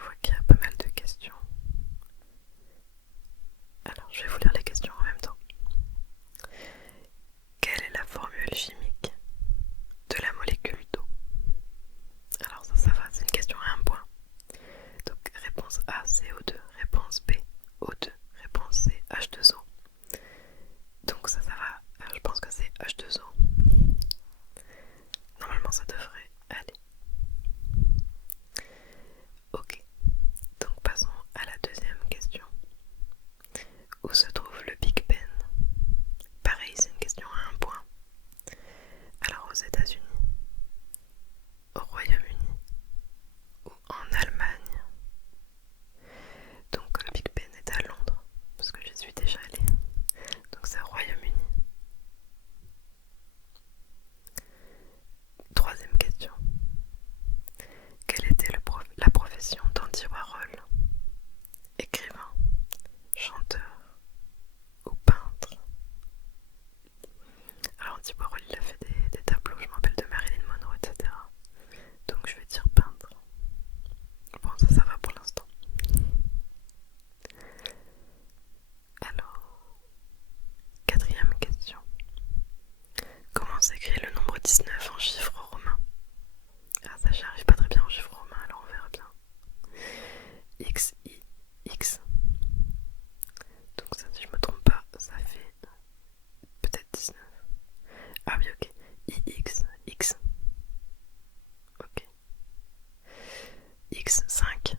vois qu'il y a pas mal de questions. Alors, je vais vous lire les questions en même temps. Quelle est la formule chimique de la molécule d'eau? Alors ça va, c'est une question à un point. Donc réponse A, CO2, réponse B, O2, réponse C, H2O. Donc ça va, je pense que c'est H2O. Normalement ça devrait aller. Ok, donc passons à la deuxième question. Où se trouve le Big Ben? Pareil, c'est une question à un point. Alors aux États-Unis, au Royaume-Uni ou en Allemagne? Donc le Big Ben est à Londres, parce que j'y suis déjà allée. Donc c'est au Royaume-Uni. Troisième question. Quelle était la profession d'Andy Warhol? Écrivain, chanteur ou peintre? Alors Andy Warhol il a fait des tableaux, je me rappelle de Marilyn Monroe, etc. Donc je vais dire peintre. Bon ça va pour l'instant. Alors, quatrième question. Comment s'écrit le nombre 19 en chiffres romains? Ah ça j'y arrive pas très bien en chiffres romains, alors on verra bien. X, I, X. Donc ça si je me trompe pas, ça fait peut-être 19. Ah oui ok. I, X, X. Ok. X, 5.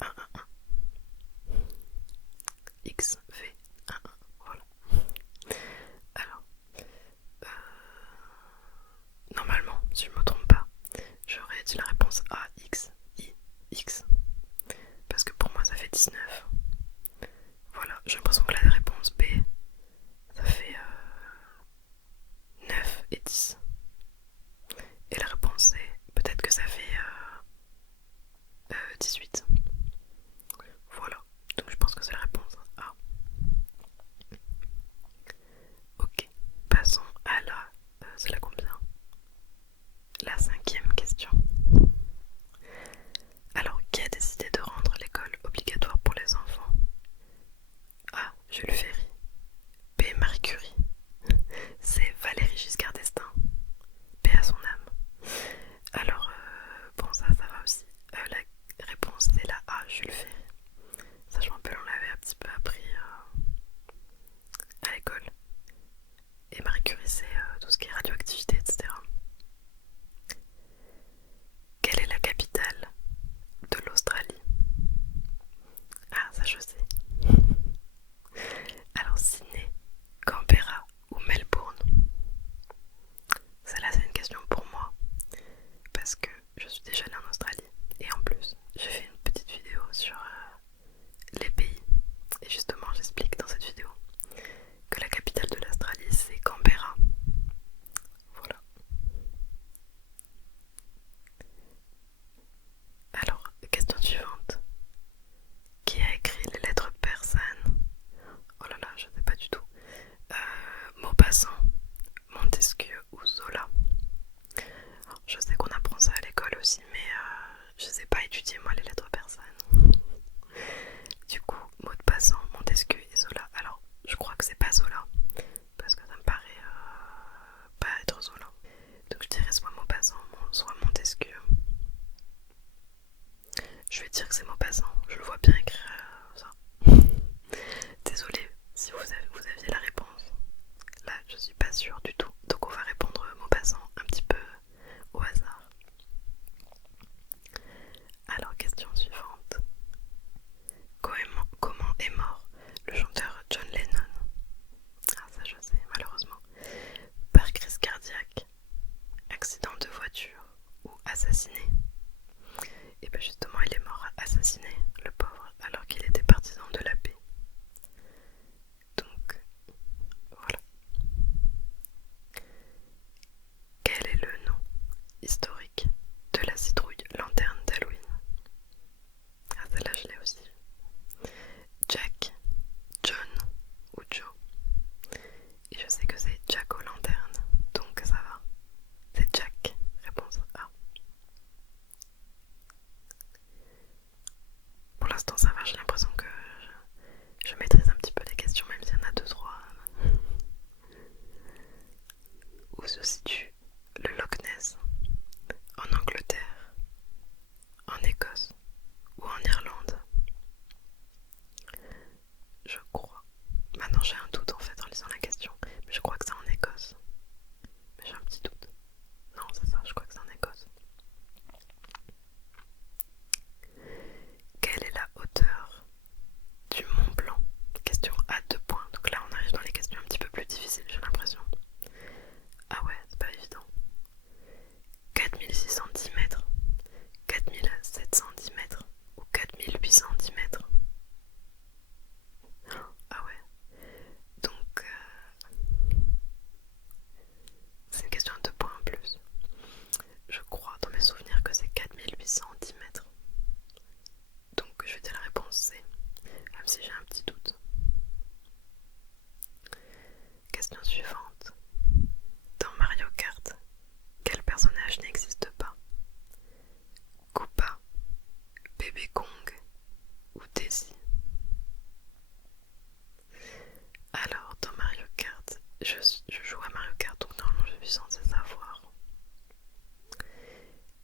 1, 1, 1. X, V, 1, 1. Voilà. Alors, normalement, si je me trompe pas, j'aurais dit la réponse A, X, I, X. Parce que pour moi ça fait 19. Voilà, j'ai l'impression que la réponse B, ça fait 9 et 10. Et la réponse C, peut-être que ça fait 18. Voilà, donc je pense que c'est la réponse A. Ok, passons à c'est la combien? La cinquième question. Alors, qui a décidé de rendre l'école obligatoire pour les enfants? A. Jules Ferry. B. Marie Curie. C. Valéry Giscard d'Estaing. Paix à son âme. Alors, bon ça va aussi. La réponse c'est la A. Jules Ferry. Ça je me rappelle, on l'avait un petit peu appris à l'école. Et Marie Curie c'est tout ce qui est radioactivité, etc. Quelle est la capitale de l'Australie? Ah ça je sais. Alors Sydney, Canberra ou Melbourne? Celle-là c'est une question pour moi parce que je suis déjà allée en Australie et en plus j'ai fait une petite vidéo sur les pays et justement j'explique dans cette vidéo que la capitale de l'Australie c'est Canberra. Voilà. Alors, question suivante. Qui a écrit les lettres persanes? Oh là là, je ne sais pas du tout. Maupassant, Montesquieu ou Zola? Alors, je sais qu'on apprend ça à l'école aussi, mais je ne sais pas étudier moi les lettres persanes. Du coup, Maupassant, Montesquieu et Zola. Alors, je crois que c'est pas Zola, parce que ça me paraît pas être Zola. Donc je dirais soit Maupassant, soit Montesquieu. Je vais dire que c'est Maupassant, je le vois bien écrire ça. Désolée si vous aviez la réponse. Là, je suis pas sûre du tout. Donc on va répondre Maupassant un petit peu au hasard. Alors, question suivante. Comment est mort le chanteur John Lennon? Ah ça je sais, malheureusement. Par crise cardiaque, accident de voiture ou assassiné? Et bien justement il est mort assassiné, le pauvre, alors qu'il était partisan de la paix. Donc voilà. Quel ça va, j'ai l'impression que je maîtrise un petit peu les questions, même s'il y en a 2-3. Où se situe le Loch Ness? En Angleterre, en Écosse ou en Irlande? Je crois. Maintenant j'ai un doute en fait en lisant la question, mais je crois que c'est en Écosse. Mais j'ai un petit doute. Non, c'est ça, je crois que c'est en Écosse. Quelle est la hauteur du Mont Blanc? Question à 2 points. Donc là on arrive dans les questions un petit peu plus difficiles, j'ai l'impression. Ah ouais, c'est pas évident. 4610 mètres, 4710 mètres ou 4810 mètres? Ah ouais. Donc c'est une question à 2 points en plus. Je crois dans mes souvenirs que c'est 4810 mètres. Donc je vais dire la réponse C, même si j'ai un petit doute. Question suivante. Dans Mario Kart, quel personnage n'existe pas? Koopa, Bébé Kong ou Daisy? Alors dans Mario Kart, je joue à Mario Kart, donc normalement je suis censée savoir.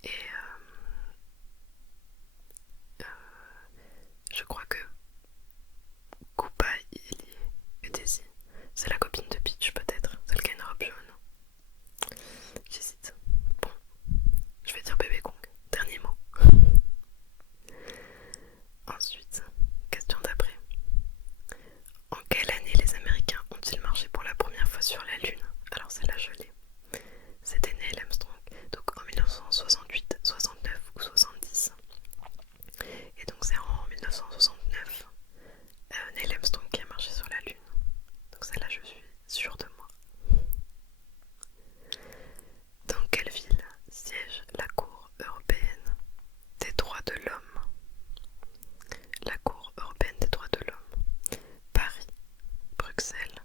Et je crois que Koopa il y est. Et Daisy, c'est la copine de Peach peut-être, celle qui a une robe jaune. J'hésite. Bon, je vais dire Bébé Kong, dernier mot. Ensuite, question d'après. En quelle année les Américains ont-ils marché pour la première fois sur la Lune? Alors celle-là je l'ai. C'était Neil Armstrong, donc en 1968, 69 ou 70. Et donc c'est en 1969 Neil Armstrong qui a marché sur la Lune. Donc celle-là je suis sûre de moi. Dans quelle ville siège la Cour européenne des droits de l'homme? La Cour européenne des droits de l'homme. Paris, Bruxelles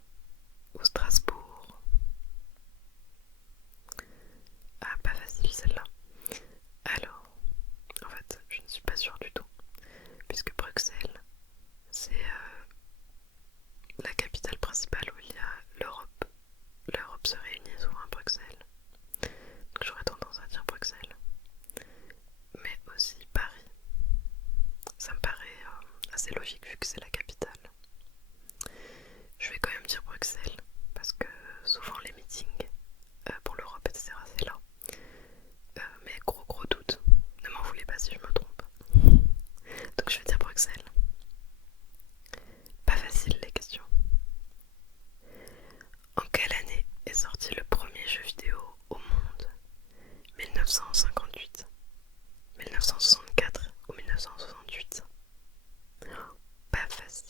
ou Strasbourg? Ah, pas facile celle-là. Alors, en fait, je ne suis pas sûre du tout, puisque Bruxelles, c'est la capitale principale où il y a l'Europe. L'Europe se réunit souvent à Bruxelles. Donc j'aurais tendance à dire Bruxelles. Mais aussi Paris. Ça me paraît assez logique vu que c'est la capitale. Je vais quand même dire Bruxelles, parce que souvent les meetings pour l'Europe, etc., c'est là. Mais gros doute. Ne m'en voulez pas si je me trompe. Donc je vais dire Bruxelles. Pas facile les questions. En quelle année est sorti le premier jeu vidéo au monde? 1958, 1964 ou 1968? Pas facile.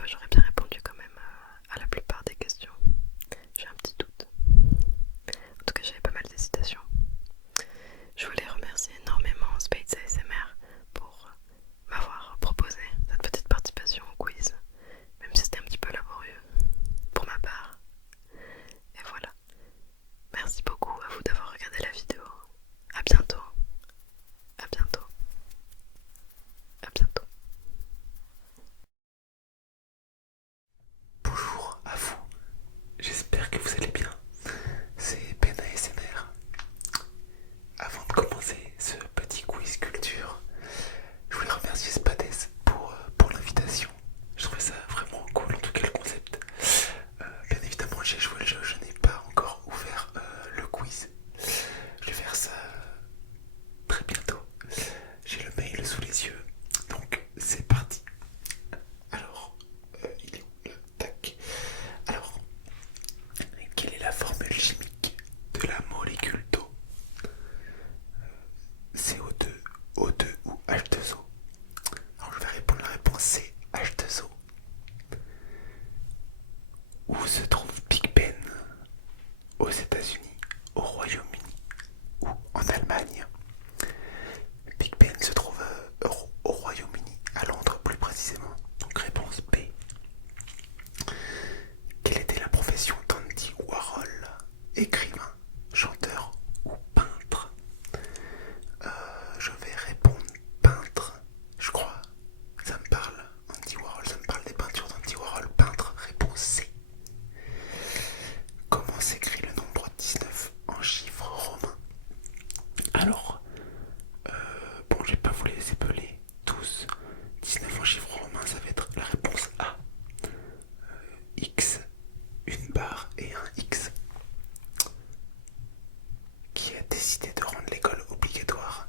que j'aurais bien répondu quand même à la plupart des questions. J'ai un petit doute. En tout cas, j'avais pas mal d'hésitations. Je voulais remercier énormément Spades ASMR pour m'avoir proposé cette petite participation au quiz, même si c'était un petit peu laborieux pour ma part. Et voilà. Merci beaucoup à vous d'avoir regardé la vidéo. À bientôt. À bientôt. À bientôt. Bonjour à vous, j'espère que vous allez bien. C'est Ben ASMR. Avant de commencer ce petit quiz culture, je voulais remercier Spades pour l'invitation. Je trouvais ça vraiment cool, en tout cas le concept. Bien évidemment, j'ai joué le jeu, je n'ai pas encore ouvert le quiz. Je vais faire ça très bientôt. J'ai le mail sous les yeux, donc c'est parti. Alors, il est où là? Tac. Alors, quelle est la formule chimique de la molécule d'eau? CO2, O2 ou H2O? Alors, je vais répondre la réponse C, H2O. Où se trouve Big Ben? Aux États-Unis, au Royaume-Uni ou en Allemagne? Big Ben se trouve au Royaume-Uni, à Londres plus précisément. Donc réponse B. Quelle était la profession d'Andy Warhol? Écrivain, chanteur ou peintre? Je vais répondre peintre, je crois. Ça me parle, Andy Warhol, ça me parle des peintures d'Andy Warhol. Peintre, réponse C. Comment s'écrit le nombre 19 en chiffres romains? Alors, bon, je vais pas vous les épeler tous. 19 en chiffres romains, ça va être la réponse A. X, une barre et un X. Qui a décidé de rendre l'école obligatoire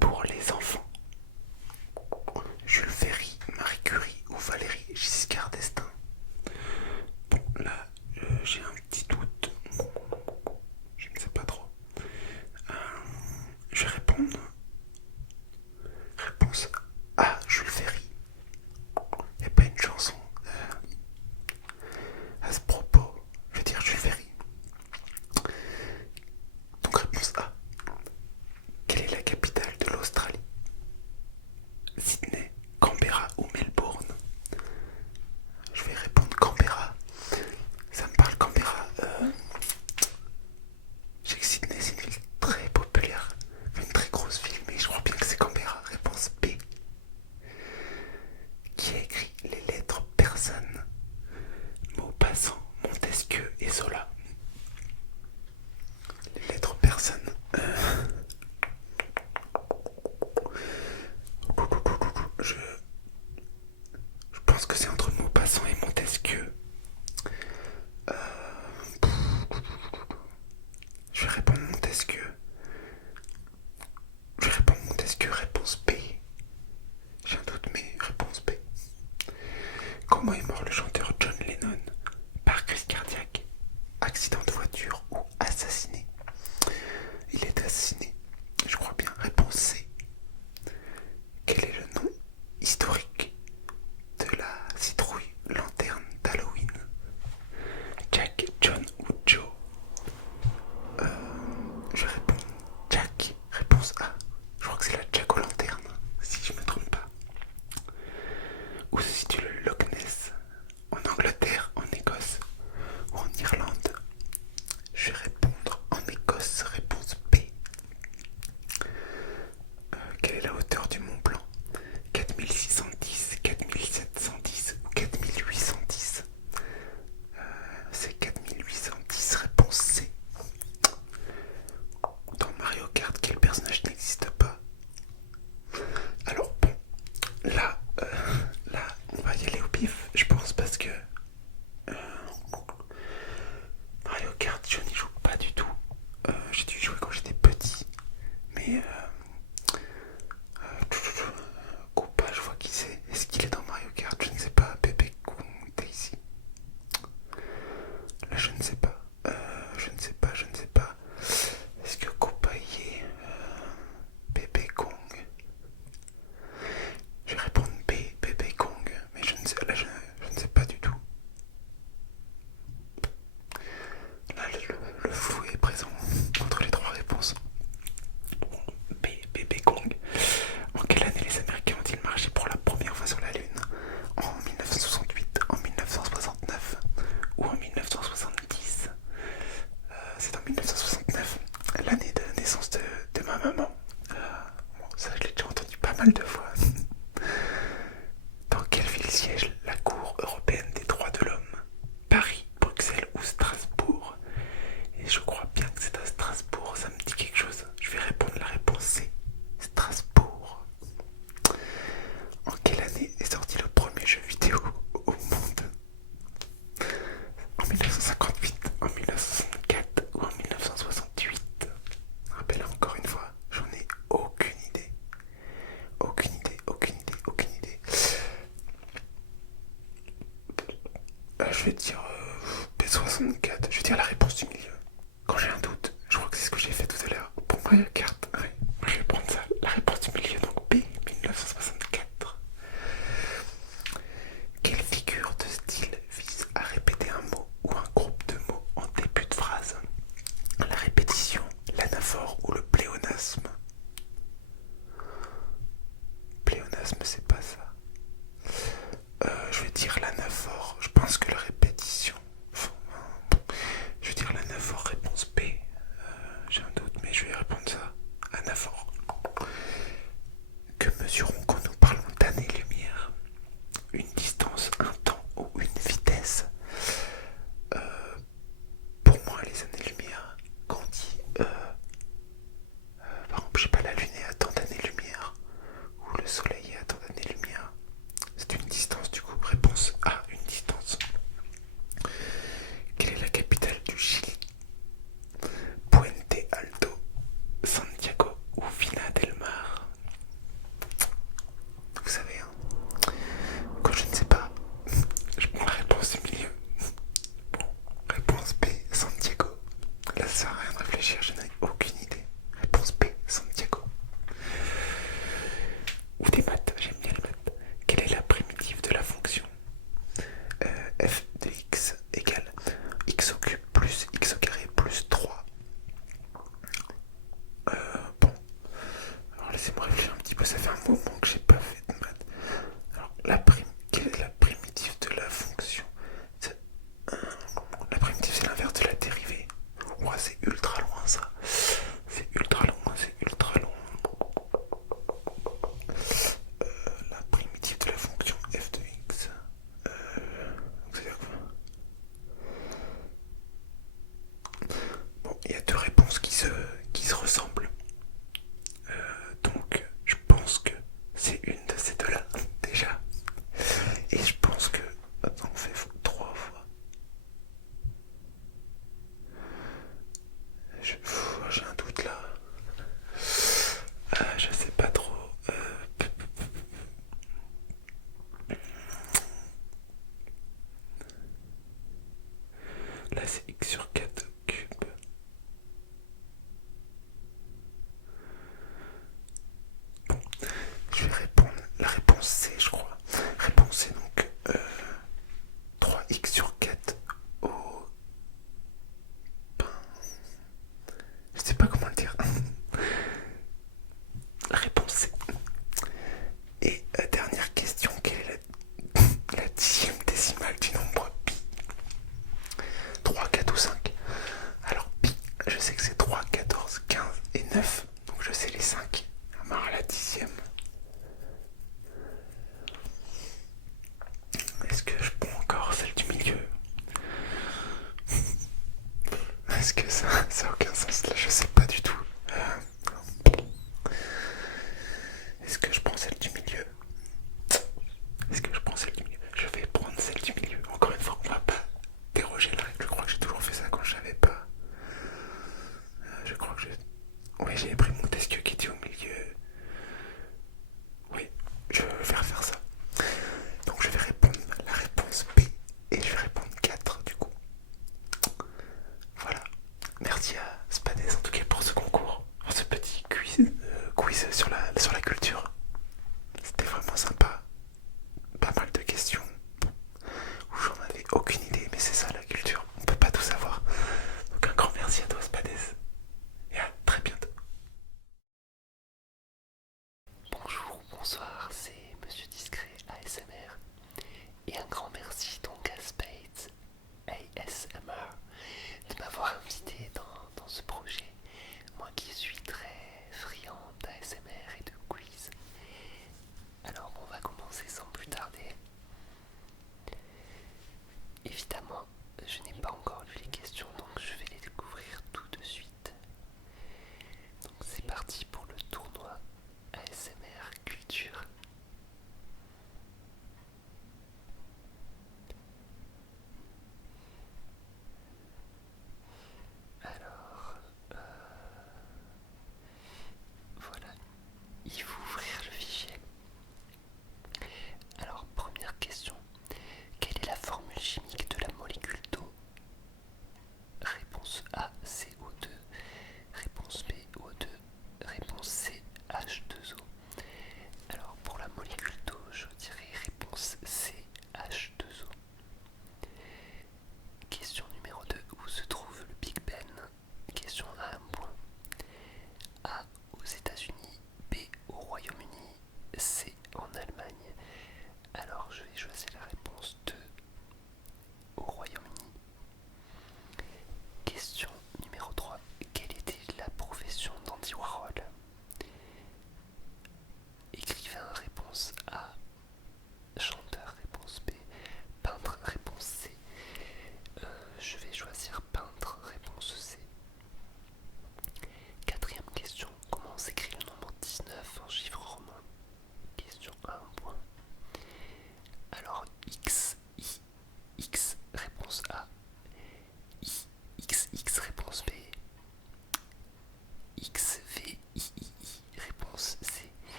pour les enfants? Jules Ferry, Marie Curie ou Valéry Giscard d'Estaing? Bon, là, j'ai un petit doute. Je ne sais pas trop. Je vais répondre. Réponse A, Jules Ferry. Il n'y a pas une chanson à ce propos. Je veux dire Jules Ferry. Donc réponse A. Quelle est la capitale de l'Australie? Sydney, Canberra ou Melbourne? Je vais répondre Canberra. Ça me parle Canberra. Je sais que Sydney c'est une ville très populaire, une très grosse ville, mais je crois bien que c'est Canberra. Réponse B. Qui a écrit les lettres persanes? Maupassant, Montesquieu et Zola. Les lettres persanes. Je pense que c'est entre Maupassant et Montesquieu. Je vais répondre Montesquieu. Je vais répondre Montesquieu, réponse B. J'ai un doute, mais réponse B. Comment est mort le chanteur John Lennon? Par crise cardiaque, accident de voiture ou assassiné? Il est assassiné, je crois bien. Réponse C. Quel est le nom historique de la citrouille lanterne d'Halloween? Jack, John ou Joe? Je réponds Jack. Réponse A. Je crois que c'est la Jack-o'-lanterne, si je me trompe pas. Où se situe le Loch Ness? En Angleterre, en Écosse ou en Irlande? Je vais répondre en Écosse. Réponse B. Quelle est la hauteur du Mont Blanc? 4610, 4710 ou 4810? C'est 4810. Réponse C. Dans Mario Kart, quel personnage n'existe pas? Alors bon, là, on va Je vais dire B64. Je vais dire la réponse du milieu. Quand j'ai un doute, je crois que c'est ce que j'ai fait tout à l'heure pour Mario Kart. Ouais, je vais prendre ça. La réponse du milieu, donc B 1964. Quelle figure de style vise à répéter un mot ou un groupe de mots en début de phrase? La répétition, l'anaphore ou le pléonasme? Pléonasme, c'est pas ça. Je vais dire l'anaphore. Je pense que la répétition. Je vais dire l'anaphore, réponse B. J'ai un doute, mais je vais répondre ça.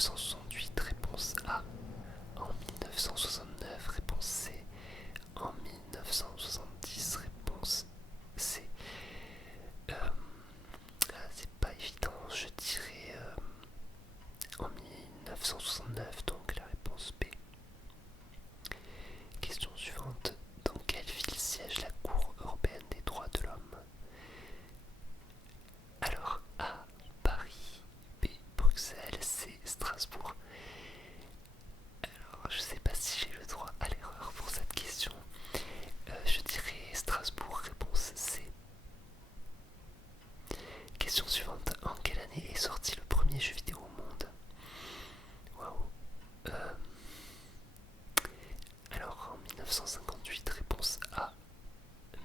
1968, réponse A. En 1969, réponse C. En 1970, réponse C. C'est pas évident, je dirais en 1969, donc la réponse B. Question suivante. Dans quelle ville siège la Cour européenne des droits de l'homme? Alors, A. Paris, B. Bruxelles, C. Strasbourg. Alors, je sais pas si j'ai le droit à l'erreur pour cette question. Je dirais Strasbourg, réponse C. Question suivante. En quelle année est sorti le premier jeu vidéo au monde? Waouh. Alors, en 1958, réponse A.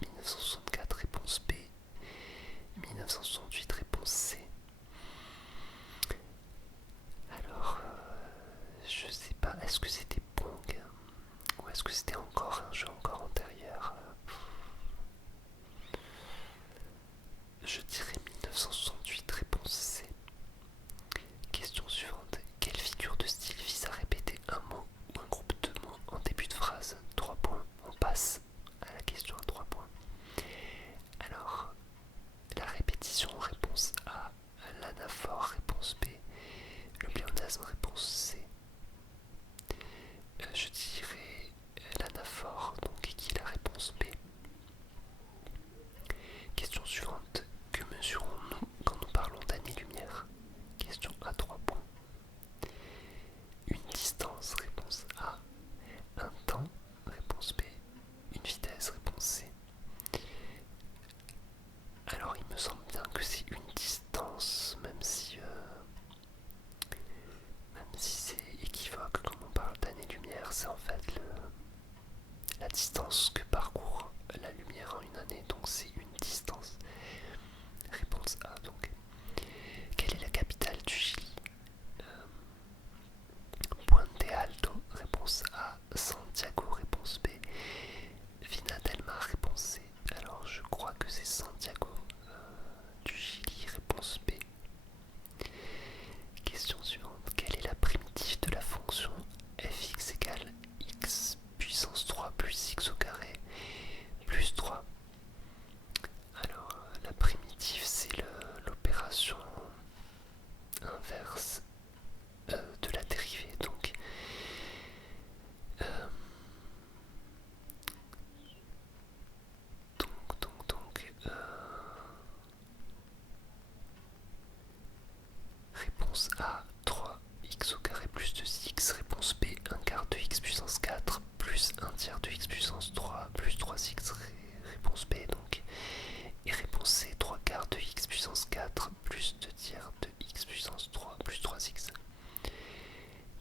1964, réponse B. 1968, réponse C. Alors, je sais pas, est-ce que c'était Pong ou est-ce que c'était encore un jeu encore antérieur? Je dirais 1968, réponse C. Question suivante. Quelle figure de style vise à répéter un mot ou un groupe de mots en début de phrase? 3 points. On passe à la question à 3 points. Alors, la répétition, réponse A. L'anaphore, réponse B. Le pléonasme, réponse C. Je dirais l'anaphore, donc qui est la réponse B. Question suivante. Que mesurons-nous quand nous parlons d'année-lumière? Question à 3 points. Une distance, réponse A. Un temps, réponse B. Une vitesse, réponse C. Alors il me semble bien que c'est une distance, même si c'est équivoque quand on parle d'année-lumière, c'est en fait la distance que parcourt la lumière en une année, donc c'est une distance. Réponse A donc. Quelle est la capitale du Chili? Puente Alto, réponse A. Santiago, réponse B. Vina del Mar, réponse C. Alors je crois que c'est Santiago du Chili, réponse B. Question suivante. Quelle est la primitive de la fonction fx égale x puissance 3 plus x au carré plus 3? Alors la primitive c'est l'opération inverse de la dérivée, donc réponse A 3x au carré plus 2x, réponse B 1 quart de x puissance 4 plus 1 tiers de x puissance 3 plus 3x, réponse B donc, et réponse C 3 quarts de x puissance 4 plus 2 tiers de x puissance 3 plus 3x.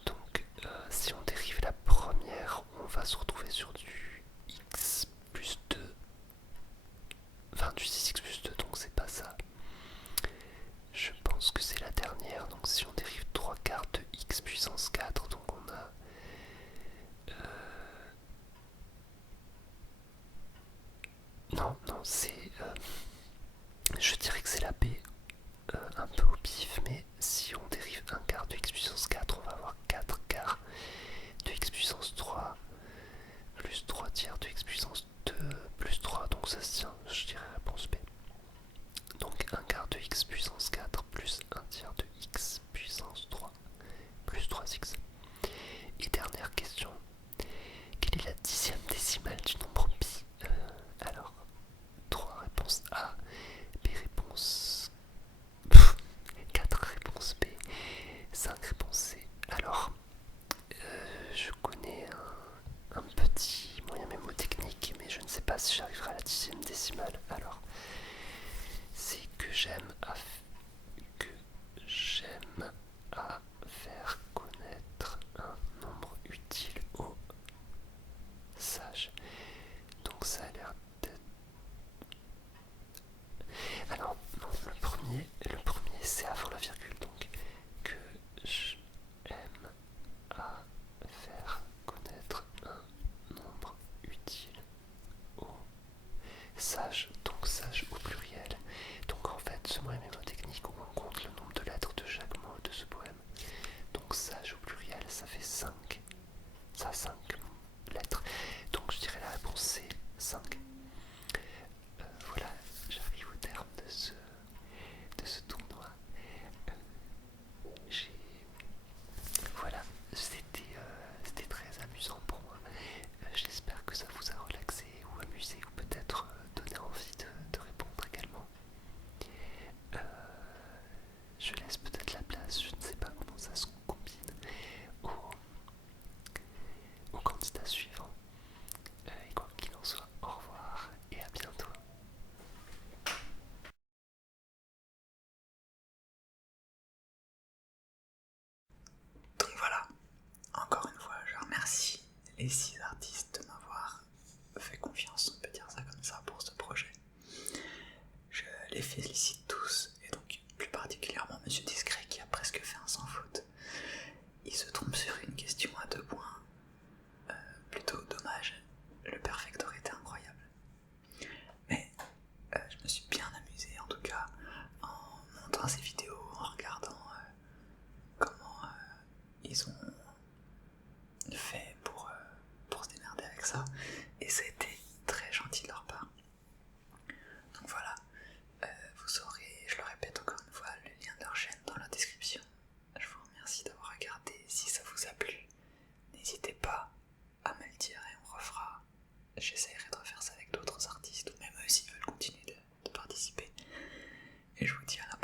Donc si on dérive la première, on va se retrouver sur du x plus 2, enfin du 6x plus 2, donc c'est pas ça. Je pense que c'est la dernière, donc si on dérive 3 quarts de x puissance 4, donc on a non, c'est je dirais que c'est la B, un peu au pif, mais si on dérive 1 quart de x puissance 4, on va avoir 4 quarts de x puissance 3 plus 3 tiers de x puissance 2 plus 3, donc ça se tient, je dirais réponse B. Donc 1 quart de x puissance 4 plus 1 tiers de x puissance 3 plus 3x. Et dernière question, quelle est la 10e décimale du nombre pi? Alors, 3 réponses A, B réponse 4 réponses B, 5 réponses C. Alors, je connais un petit moyen mémotechnique, mais je ne sais pas si j'arriverai à la 10e décimale. Alors, c'est que j'aime à faire connaître un nombre utile aux sages. Donc ça a l'air d'être... Alors, non, le premier c'est avant la virgule, donc que j'aime à faire connaître un nombre utile aux sages, donc sage au pluriel. Donc en fait ce moyen les 6 artistes de m'avoir fait confiance, on peut dire ça comme ça, pour ce projet. Je les félicite tous, et donc plus particulièrement Monsieur Discret qui a presque fait un sans faute. Il se trompe sur une question à 2 points. Plutôt dommage, le perfect aurait été incroyable. Mais je me suis bien amusé en tout cas en montant ces vidéos, en regardant comment ils ont fait pour se démerder avec ça, et ça a été très gentil de leur part. Donc voilà, vous aurez, je le répète encore une fois, le lien de leur chaîne dans la description. Je vous remercie d'avoir regardé. Si ça vous a plu, n'hésitez pas à me le dire et on refera. J'essaierai de refaire ça avec d'autres artistes, ou même eux s'ils veulent continuer de participer. Et je vous dis à la prochaine.